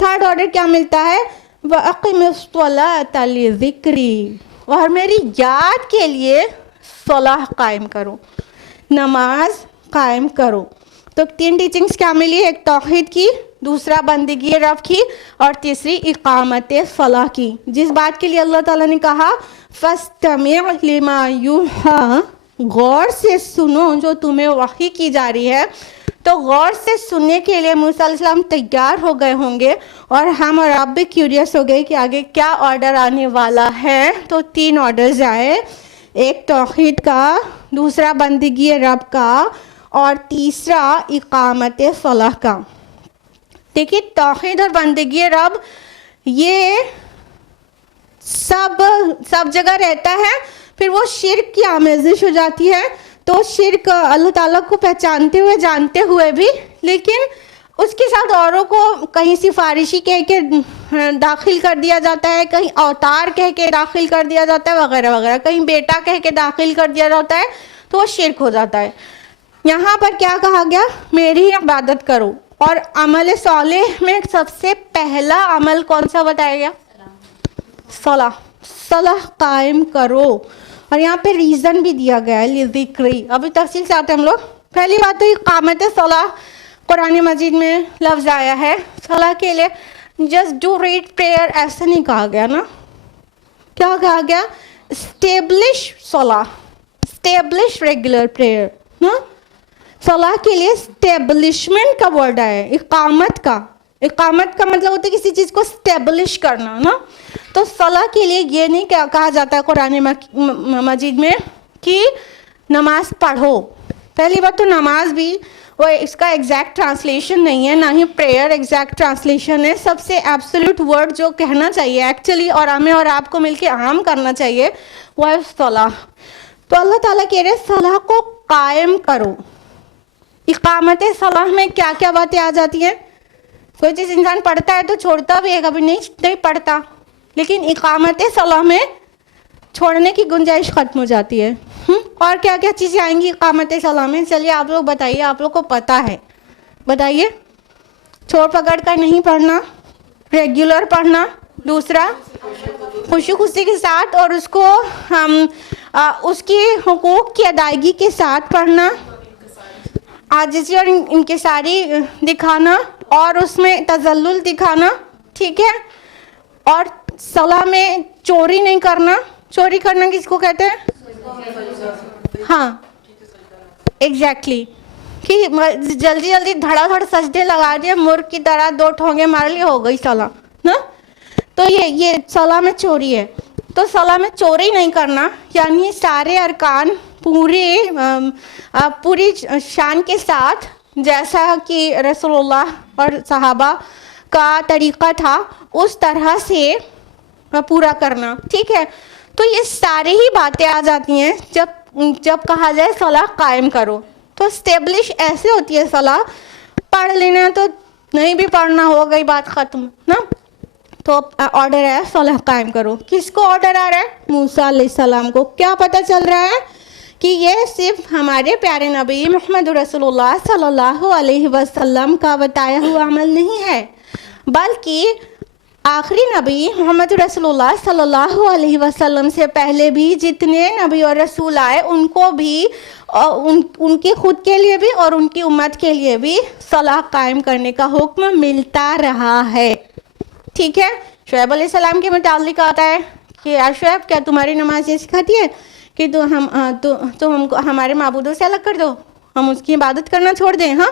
تھرڈ آرڈر کیا ملتا ہے, وَأَقِمِ الصَّلَاةَ لِذِكْرِي, اور میری یاد کے لیے صلاح قائم کرو, نماز قائم کرو. تو تین ٹیچنگز کیا ملی, ایک توحید کی, دوسرا بندگی رب کی, اور تیسری اقامت صلاح کی. جس بات کے لیے اللہ تعالیٰ نے کہا فَاسْتَمِعْ لِمَا يُوحَىٰ, غور سے سنو جو تمہیں وحی کی جا رہی ہے. تو غور سے سننے کے لیے موسیٰ علیہ السلام تیار ہو گئے ہوں گے, اور ہم اور آپ بھی کیوریس ہو گئے کہ آگے کیا آرڈر آنے والا ہے. تو تین آرڈرز آئے, ایک توحید کا, دوسرا بندگی رب کا, اور تیسرا اقامت صلاح کا. دیکھیے توحید اور بندگی رب یہ سب جگہ رہتا ہے, پھر وہ شرک کی آمیزش ہو جاتی ہے. تو شرک اللہ تعالیٰ کو پہچانتے ہوئے جانتے ہوئے بھی, لیکن اس کے ساتھ اوروں کو کہیں سفارشی کہہ کے داخل کر دیا جاتا ہے، کہیں اوتار کہہ کے داخل کر دیا جاتا ہے وغیرہ وغیرہ، کہیں بیٹا کہہ کے داخل کر دیا جاتا ہے تو وہ شرک ہو جاتا ہے۔ یہاں پر کیا کہا گیا؟ میری عبادت کرو۔ اور عمل صالح میں سب سے پہلا عمل کون سا بتایا گیا؟ صلاح، صلاح قائم کرو۔ اور یہاں پہ ریزن بھی دیا گیا ہے لذکری، ابھی تفصیل سے آتے ہیں ہم لوگ۔ پہلی بات تو اقامت صلاح، قرآن مجید میں لفظ آیا ہے صلاح کے لیے، جسٹ ڈو ریڈ پریئر ایسا نہیں کہا گیا نا، کیا کہا گیا؟ اسٹیبلش صلاح، اسٹیبلش ریگولر پریئر نا۔ صلاح کے لیے اسٹیبلشمنٹ کا ورڈ ہے، اقامت کا۔ اقامت کا مطلب ہوتا ہے کسی چیز کو اسٹیبلش کرنا نا۔ تو صلاح کے لیے یہ نہیں کہا جاتا ہے قرآن مجید میں کہ نماز پڑھو۔ پہلی بات تو نماز بھی وہ اس کا ایگزیکٹ ٹرانسلیشن نہیں ہے، نہ ہی پریئر ایگزیکٹ ٹرانسلیشن ہے۔ سب سے ایبسولوٹ ورڈ جو کہنا چاہیے ایکچولی، اور ہمیں اور آپ کو مل کے عام کرنا چاہیے، وہ ہے صلاح۔ تو اللہ تعالیٰ کہہ رہے صلاح کو قائم کرو۔ اقامت صلاح میں کیا کیا باتیں آ جاتی ہیں؟ کوئی چیز انسان پڑھتا ہے تو چھوڑتا بھی ہے، کبھی نہیں پڑھتا، لیکن اقامت صلاح میں چھوڑنے کی گنجائش ختم ہو جاتی ہے۔ اور کیا کیا چیزیں آئیں گی اقامت صلاح میں؟ چلیے آپ لوگ بتائیے، آپ لوگ کو پتہ ہے، بتائیے۔ چھوڑ پکڑ کر نہیں پڑھنا، ریگولر پڑھنا، دوسرا خوشی خوشی کے ساتھ اور اس کو اس کی حقوق کی ادائیگی کے ساتھ پڑھنا، عاجزی اور انکساری دکھانا اور اس میں تذلل دکھانا، ٹھیک ہے۔ اور صلاح میں چوری نہیں کرنا۔ چوری کرنا کس کو کہتے ہیں؟ ہاں ایگزیکٹلی، کہ جلدی جلدی دھڑا دھڑ سجدے لگا دیے مرغ کی طرح، 2 ٹھونگے مار لیے، ہو گئی صلاح نا۔ تو یہ صلاح میں چوری ہے۔ تو صلاح میں چوری نہیں کرنا، یعنی سارے ارکان پوری شان کے ساتھ، جیسا کہ رسول اللہ اور صحابہ کا طریقہ تھا اس طرح سے پورا کرنا، ٹھیک ہے۔ تو یہ ساری ہی باتیں آ جاتی ہیں جب کہا جائے صلاح قائم کرو۔ تو اسٹیبلش ایسے ہوتی ہے صلاح، پڑھ لینا تو نہیں بھی پڑھنا، ہو گئی بات ختم نا۔ تو آرڈر ہے صلاح قائم کرو۔ کس کو آرڈر آ رہا ہے؟ موسیٰ علیہ السلام کو۔ کیا پتہ چل رہا ہے کہ یہ صرف ہمارے پیارے نبی محمد رسول اللہ صلی اللہ علیہ وسلم کا بتایا ہوا عمل نہیں ہے، بلکہ آخری نبی محمد رسول اللہ صلی اللہ علیہ وسلم سے پہلے بھی جتنے نبی اور رسول آئے ان کو بھی، ان کے خود کے لیے بھی اور ان کی امت کے لیے بھی صلاح قائم کرنے کا حکم ملتا رہا ہے، ٹھیک ہے۔ شعیب علیہ السلام کے متعلق آتا ہے کہ اے شعیب، کیا تمہاری نماز یہ سکھاتی ہے کہ تم ہم کو ہمارے معبودوں سے الگ کر دو، ہم اس کی عبادت کرنا چھوڑ دیں؟ ہاں،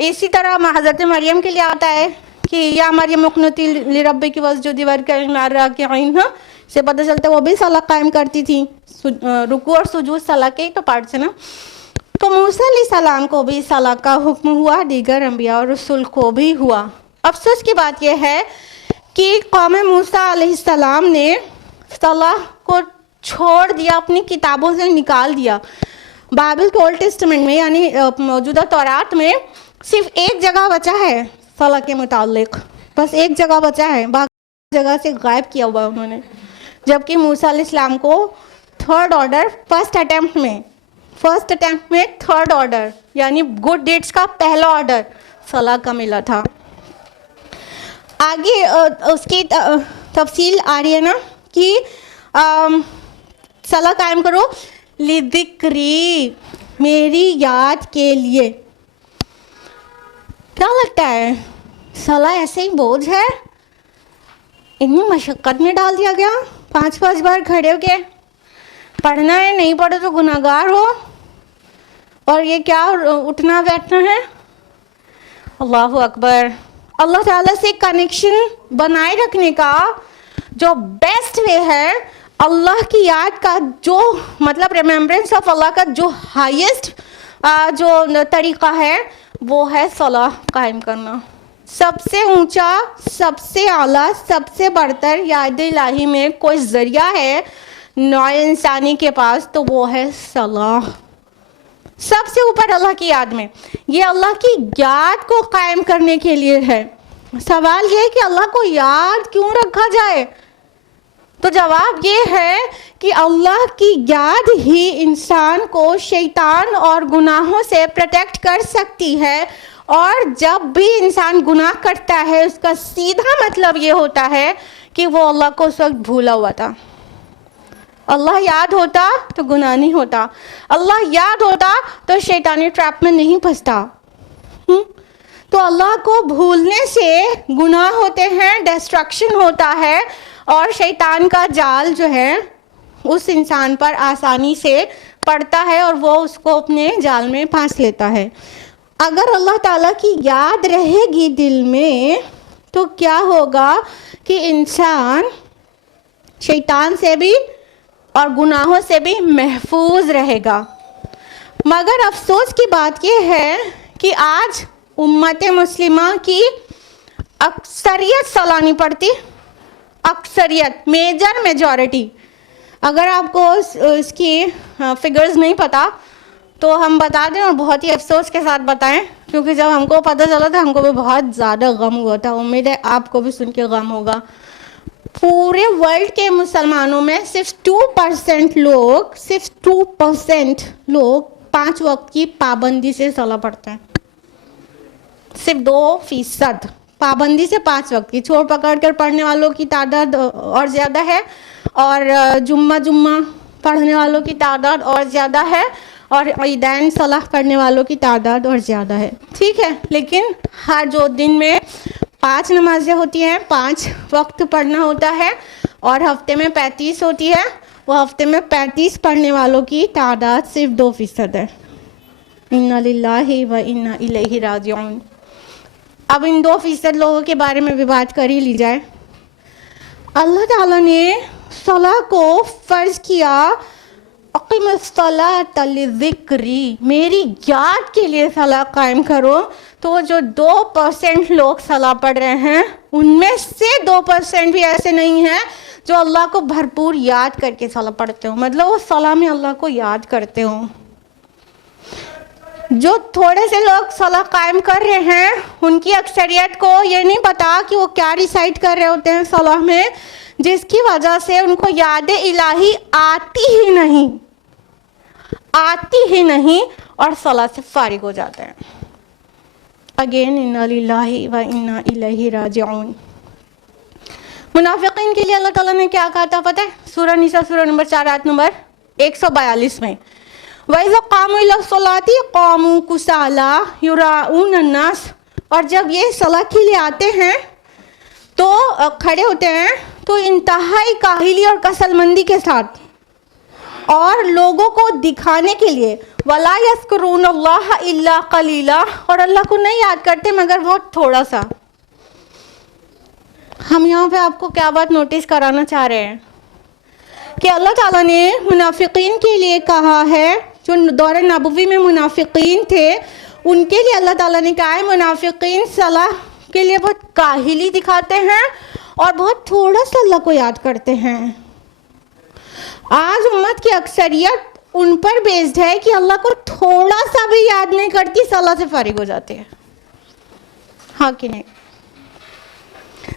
اسی طرح حضرت مریم کے لیے آتا ہے کہ یا مریم اقنتی لربک واسجدی وارکعی مع الراکعین، ہاں، سے پتہ چلتا ہے وہ بھی صلاح قائم کرتی تھی۔ رکوع اور سجود صلاح کے تو پارٹس ہیں نا۔ تو موسیٰ علیہ السلام کو بھی صلاح کا حکم ہوا، دیگر انبیاء اور رسول کو بھی ہوا۔ افسوس کی بات یہ ہے کہ قوم موسیٰ علیہ السلام نے صلاح کو چھوڑ دیا، اپنی کتابوں سے نکال دیا۔ بائبل کے اولڈ ٹیسٹمنٹ میں یعنی موجودہ تورات میں صرف ایک جگہ بچا ہے صلاح کے متعلق، بس ایک جگہ بچا ہے، باقی جگہ سے غائب کیا ہوا انہوں نے۔ جبکہ موسیٰ علیہ السلام کو تھرڈ آرڈر فرسٹ اٹیمپٹ میں تھرڈ آرڈر یعنی گڈ ڈیڈس کا پہلا آرڈر صلاح کا ملا تھا۔ آگے اس کی تفصیل آ رہی ہے نا کہ صلاح قائم کرو لذکری، میری یاد کے لیے۔ کیا لگتا ہے صلاح ایسے ہی بوجھ ہے؟ اتنی مشقت میں ڈال دیا گیا، 5 بار کھڑے ہو کے پڑھنا ہے، نہیں پڑھو تو گناہگار ہو، اور یہ کیا اٹھنا بیٹھنا ہے؟ اللہ اکبر۔ اللہ تعالیٰ سے کنیکشن بنائے رکھنے کا جو بیسٹ وے ہے، اللہ کی یاد کا جو مطلب ریممبرنس آف اللہ کا جو ہائیسٹ جو طریقہ ہے وہ ہے صلاح قائم کرنا۔ سب سے اونچا، سب سے اعلیٰ، سب سے برتر یاد الہی میں کوئی ذریعہ ہے نوع انسانی کے پاس تو وہ ہے صلاح۔ سب سے اوپر اللہ کی یاد میں. یہ اللہ کی یاد کو قائم کرنے کے لیے ہے. سوال یہ ہے کہ اللہ کو یاد کیوں رکھا جائے؟ تو جواب یہ ہے کہ اللہ کی یاد ہی انسان کو شیطان اور گناہوں سے پروٹیکٹ کر سکتی ہے. اور جب بھی انسان گناہ کرتا ہے اس کا سیدھا مطلب یہ ہوتا ہے کہ وہ اللہ کو اس وقت بھولا ہوا تھا. اللہ یاد ہوتا تو گناہ نہیں ہوتا. اللہ یاد ہوتا تو شیطانی ٹریپ میں نہیں پھنستا. تو اللہ کو بھولنے سے گناہ ہوتے ہیں, ڈسٹرکشن ہوتا ہے, اور شیطان کا جال جو ہے اس انسان پر آسانی سے پڑتا ہے اور وہ اس کو اپنے جال میں پھانس لیتا ہے. اگر اللہ تعالیٰ کی یاد رہے گی دل میں تو کیا ہوگا کہ انسان شیطان سے بھی اور گناہوں سے بھی محفوظ رہے گا. مگر افسوس کی بات یہ ہے کہ آج امت مسلمہ کی اکثریت صلاح نہیں پڑھتی. اکثریت, میجورٹی. اگر آپ کو اس کی فگرز نہیں پتہ تو ہم بتا دیں, اور بہت ہی افسوس کے ساتھ بتائیں, کیونکہ جب ہم کو پتہ چلا تھا ہم کو بھی بہت زیادہ غم ہوا تھا. امید ہے آپ کو بھی سن کے غم ہوگا. پورے ورلڈ کے مسلمانوں میں صرف 2% لوگ 5 وقت کی پابندی سے صلاح پڑھتے ہیں. صرف 2% پابندی سے 5 وقت کی. چھوڑ پکڑ کر پڑھنے والوں کی تعداد اور زیادہ ہے, اور جمعہ پڑھنے والوں کی تعداد اور زیادہ ہے, اور عیدین صلاح کرنے والوں کی تعداد اور زیادہ ہے. ٹھیک ہے, لیکن ہر جو دن میں 5 نمازیں ہوتی ہیں, 5 وقت پڑھنا ہوتا ہے, اور ہفتے میں 35 ہوتی ہے, وہ ہفتے میں 35 پڑھنے والوں کی تعداد صرف 2% ہے. انا للہ و انا الیہ راجعون. اب ان 2% لوگوں کے بارے میں بھی بات کر ہی لی جائے. اللہ تعالیٰ نے صلاح کو فرض کیا, اقیم الصلاۃ لذکری, میری یاد کے لیے صلاح قائم کرو. تو جو 2% لوگ صلاح پڑھ رہے ہیں ان میں سے 2% بھی ایسے نہیں ہیں جو اللہ کو بھرپور یاد کر کے صلاح پڑھتے ہوں, مطلب وہ صلاح میں اللہ کو یاد کرتے ہوں. جو تھوڑے سے لوگ صلاح قائم کر رہے ہیں ان کی اکثریت کو یہ نہیں پتا کہ وہ کیا ریسائٹ کر رہے ہوتے ہیں صلاح میں, جس کی وجہ سے ان کو یاد الہی آتی ہی نہیں اور صلاح سے فارغ ہو جاتے ہیں. اگین انا للہ و انا الیہ راجعون. منافقین کے لیے اللہ تعالیٰ نے کیا کہا تھا پتہ ہے؟ سورہ نساء سورہ نمبر 4 آیت نمبر 142 میں, وَإِذَا قَامُوا إِلَى الصَّلَاةِ قَامُوا كُسَالَىٰ يُرَاءُونَ النَّاسَ. اور جب یہ صلاح کے لیے آتے ہیں تو کھڑے ہوتے ہیں تو انتہائی کاہلی اور کسل مندی کے ساتھ, اور لوگوں کو دکھانے کے لیے, وَلَا يَذْكُرُونَ اللَّهَ إِلَّا قَلِيلًا, اور اللہ کو نہیں یاد کرتے مگر بہت تھوڑا سا. ہم یہاں پہ آپ کو کیا بات نوٹس کرانا چاہ رہے ہیں کہ اللہ تعالیٰ نے منافقین کے لیے کہا ہے, جو دور نبوی میں منافقین تھے ان کے لیے اللہ تعالیٰ نے کہا ہے منافقین صلاح کے لیے بہت کاہلی دکھاتے ہیں اور بہت تھوڑا سا اللہ کو یاد کرتے ہیں. آج امت کی اکثریت ان پر بیسڈ ہے کہ اللہ کو تھوڑا سا بھی یاد نہیں کرتی, صلاح سے فارغ ہو جاتے ہیں. ہاں کہ نہیں؟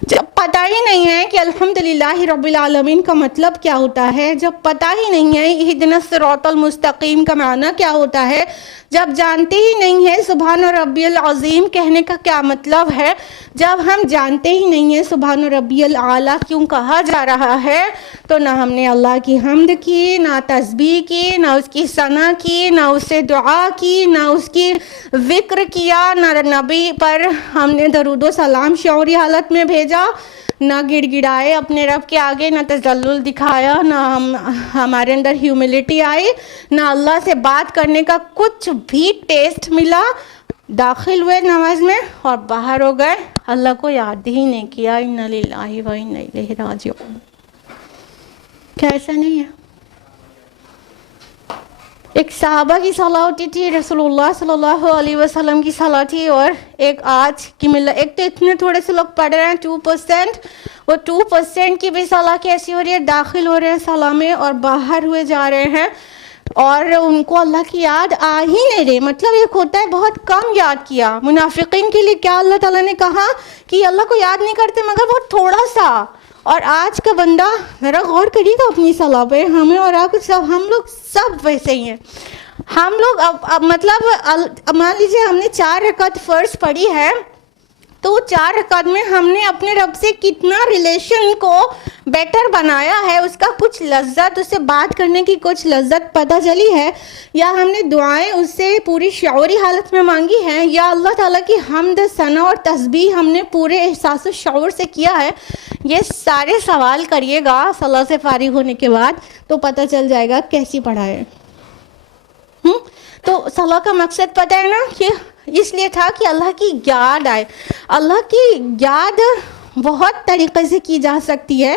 جب پتہ ہی نہیں ہے کہ الحمدللہ رب العالمین کا مطلب کیا ہوتا ہے, جب پتہ ہی نہیں ہے اہدنا الصراط المستقیم کا معنی کیا ہوتا ہے, جب جانتے ہی نہیں ہے سبحان ربی العظیم کہنے کا کیا مطلب ہے, جب ہم جانتے ہی نہیں ہے سبحان ربی الاعلیٰ کیوں کہا جا رہا ہے, تو نہ ہم نے اللہ کی حمد کی, نہ تسبیح کی, نہ اس کی ثنا کی, نہ اسے دعا کی, نہ اس کی ذکر کیا, نہ نبی پر ہم نے درود و سلام شعوری حالت میں بھیجا, نہ گڑ گڑائے اپنے رب کے آگے, نہ تذلل دکھایا, نہ ہمارے اندر ہیوملٹی آئی, نہ اللہ سے بات کرنے کا کچھ بھی ٹیسٹ ملا. داخل ہوئے نماز میں اور باہر ہو گئے, اللہ کو یاد ہی نہیں کیا. انا للہ و انا الیہ راجعون. کیا ایسا نہیں ہے؟ ایک صحابہ کی صلاح ہوتی تھی, رسول اللہ صلی اللہ علیہ وسلم کی صلاح تھی, اور ایک آج کی ملت, ایک تو اتنے تھوڑے سے لوگ پڑھ رہے ہیں 2%, وہ 2% کی بھی صلاح کیسی ہو رہی ہے, داخل ہو رہے ہیں صلاح میں اور باہر ہوئے جا رہے ہیں. اور ان کو اللہ کی یاد آ ہی نہیں رہی. مطلب ایک ہوتا ہے بہت کم یاد کیا. منافقین کے لیے کیا اللہ تعالیٰ نے کہا کہ اللہ کو یاد نہیں کرتے مگر بہت تھوڑا سا. اور آج کا بندہ ذرا غور کریے گا اپنی صلاح پہ. ہمیں اور آپ ہم لوگ سب ویسے ہی ہیں. ہم لوگ اب مطلب مان لیجیے ہم نے 4 رکعت فرض پڑھی ہے تو 4 رکعت میں ہم نے اپنے رب سے کتنا ریلیشن کو بیٹر بنایا ہے, اس کا کچھ لذت, اس سے بات کرنے کی کچھ لذت پتہ چلی ہے, یا ہم نے دعائیں اس سے پوری شعوری حالت میں مانگی ہیں, یا اللہ تعالیٰ کی حمد ثنا اور تسبیح ہم نے پورے احساس و شعور سے کیا ہے. یہ سارے سوال کریے گا صلاح سے فارغ ہونے کے بعد تو پتہ چل جائے گا کیسی پڑھا ہے. تو صلاح کا مقصد پتہ ہے نا کہ اس لیے تھا کہ اللہ کی یاد آئے. اللہ کی یاد بہت طریقے سے کی جا سکتی ہے.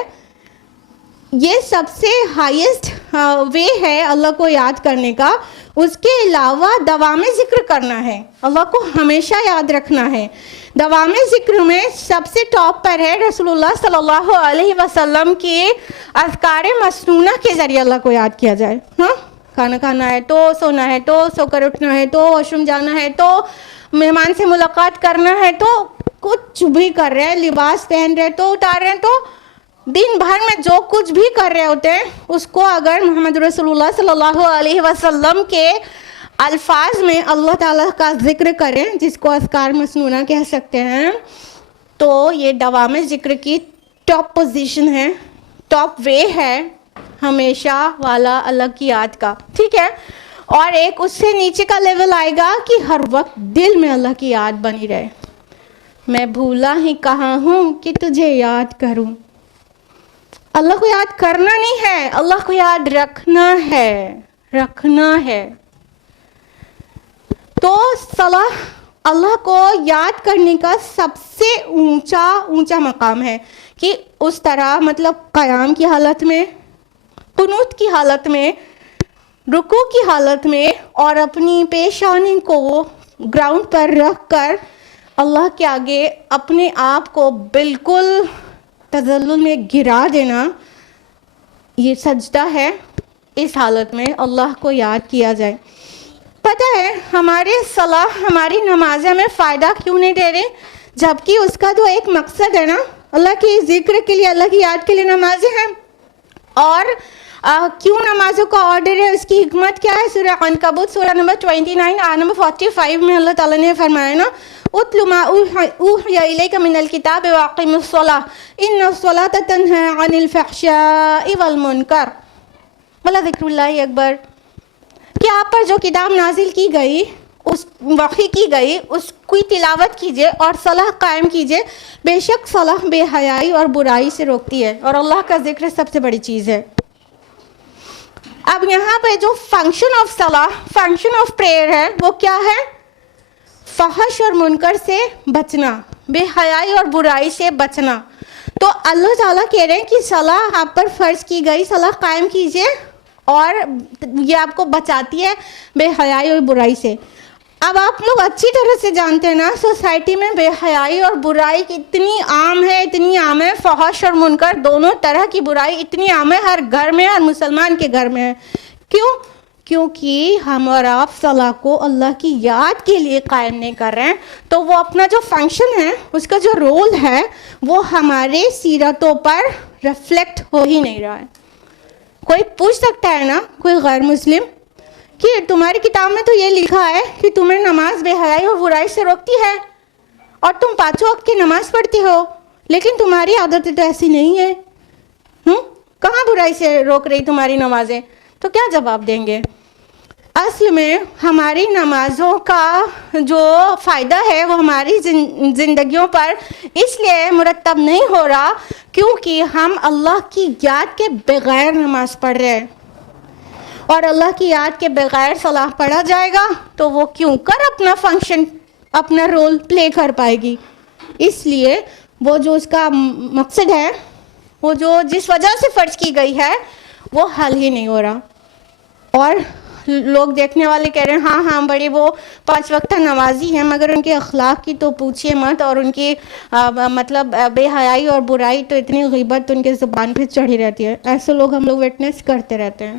یہ سب سے ہائیسٹ وے ہے اللہ کو یاد کرنے کا. اس کے علاوہ دوام ذکر کرنا ہے, اللہ کو ہمیشہ یاد رکھنا ہے. دوام ذکر میں سب سے ٹاپ پر ہے رسول اللہ صلی اللہ علیہ وسلم کے اذکار مسنونہ کے ذریعے اللہ کو یاد کیا جائے. کھانا کھانا ہے تو, سونا ہے تو, سو کر اٹھنا ہے تو, واش روم جانا ہے تو, مہمان سے ملاقات کرنا ہے تو, کچھ بھی کر رہے ہیں, لباس پہن رہے تو, اتار رہے ہیں تو, دن بھر میں جو کچھ بھی کر رہے ہوتے ہیں اس کو اگر محمد رسول اللہ صلی اللہ علیہ وسلم کے الفاظ میں اللہ تعالیٰ کا ذکر کریں, جس کو اذکار مسنونہ کہہ سکتے ہیں, تو یہ دوام ذکر کی ٹاپ پوزیشن ہے, ٹاپ وے ہے ہمیشہ والا اللہ کی یاد کا. ٹھیک ہے. اور ایک اس سے نیچے کا لیول آئے گا کہ ہر وقت دل میں اللہ کی یاد بنی رہے. میں بھولا ہی کہاں ہوں کہ تجھے یاد کروں. اللہ کو یاد کرنا نہیں ہے, اللہ کو یاد رکھنا ہے, رکھنا ہے. تو صلاح اللہ کو یاد کرنے کا سب سے اونچا مقام ہے کہ اس طرح مطلب قیام کی حالت میں, قنوت کی حالت میں, رکوع کی حالت میں, اور اپنی پیشانی کو گراؤنڈ پر رکھ کر اللہ کے آگے اپنے آپ کو بالکل تذلل میں گرا دینا, یہ سجدہ ہے. اس حالت میں اللہ کو یاد کیا جائے. پتہ ہے ہمارے صلاح, ہماری نمازیں ہمیں فائدہ کیوں نہیں دے رہے, جبکہ اس کا جو ایک مقصد ہے نا, اللہ کی ذکر کے لیے, اللہ کی یاد کے لیے نمازیں ہیں. اور کیوں نمازوں کا آرڈر ہے, اس کی حکمت کیا ہے؟ سورہ عنکبوت سورہ نمبر 29 آیت نمبر 45 میں اللہ تعالیٰ نے فرمایا نا, اتل ما اوحی الیک من الکتاب واقم الصلاۃ ان الصلاۃ تنہی عن الفحشاء والمنکر ولذکر اللہ اکبر. کہ آپ پر جو کتاب نازل کی گئی, اس وحی کی گئی, اس کی تلاوت کیجئے اور صلاح قائم کیجئے. بے شک صلاح بے حیائی اور برائی سے روکتی ہے, اور اللہ کا ذکر سب سے بڑی چیز ہے. اب یہاں پہ جو فنکشن آف صلاح, فنکشن آف پریئر ہے, وہ کیا ہے؟ فحش اور منکر سے بچنا, بے حیائی اور برائی سے بچنا. تو اللہ تعالیٰ کہہ رہے ہیں کہ صلاح آپ پر فرض کی گئی, صلاح قائم کیجئے, اور یہ آپ کو بچاتی ہے بے حیائی اور برائی سے. اب آپ لوگ اچھی طرح سے جانتے ہیں نا, سوسائٹی میں بے حیائی اور برائی اتنی عام ہے, اتنی عام ہے. فحش اور منکر دونوں طرح کی برائی اتنی عام ہے, ہر گھر میں, ہر مسلمان کے گھر میں ہے. کیوں؟ کیونکہ ہم اور آپ صلاح کو اللہ کی یاد کے لیے قائم نہیں کر رہے ہیں. تو وہ اپنا جو فنکشن ہے, اس کا جو رول ہے, وہ ہمارے سیرتوں پر ریفلیکٹ ہو ہی نہیں رہا ہے. کوئی پوچھ سکتا ہے نا, کوئی غیر مسلم, کہ تمہاری کتاب میں تو یہ لکھا ہے کہ تمہیں نماز بے حیائی اور برائی سے روکتی ہے, اور تم 5 وقت کی نماز پڑھتی ہو, لیکن تمہاری عادتیں تو ایسی نہیں ہیں, کہاں برائی سے روک رہی تمہاری نمازیں؟ تو کیا جواب دیں گے؟ اصل میں ہماری نمازوں کا جو فائدہ ہے وہ ہماری زندگیوں پر اس لیے مرتب نہیں ہو رہا کیونکہ ہم اللہ کی یاد کے بغیر نماز پڑھ رہے ہیں. اور اللہ کی یاد کے بغیر صلاح پڑھا جائے گا تو وہ کیوں کر اپنا فنکشن, اپنا رول پلے کر پائے گی. اس لیے وہ جو اس کا مقصد ہے, وہ جو جس وجہ سے فرض کی گئی ہے, وہ حل ہی نہیں ہو رہا. اور لوگ دیکھنے والے کہہ رہے ہیں ہاں بڑی وہ 5 وقتہ نمازی ہیں, مگر ان کے اخلاق کی تو پوچھیے مت, اور ان کی مطلب بے حیائی اور برائی تو اتنی غیبت ان کے زبان پہ چڑھی رہتی ہے. ایسے لوگ ہم لوگ وٹنس کرتے رہتے ہیں.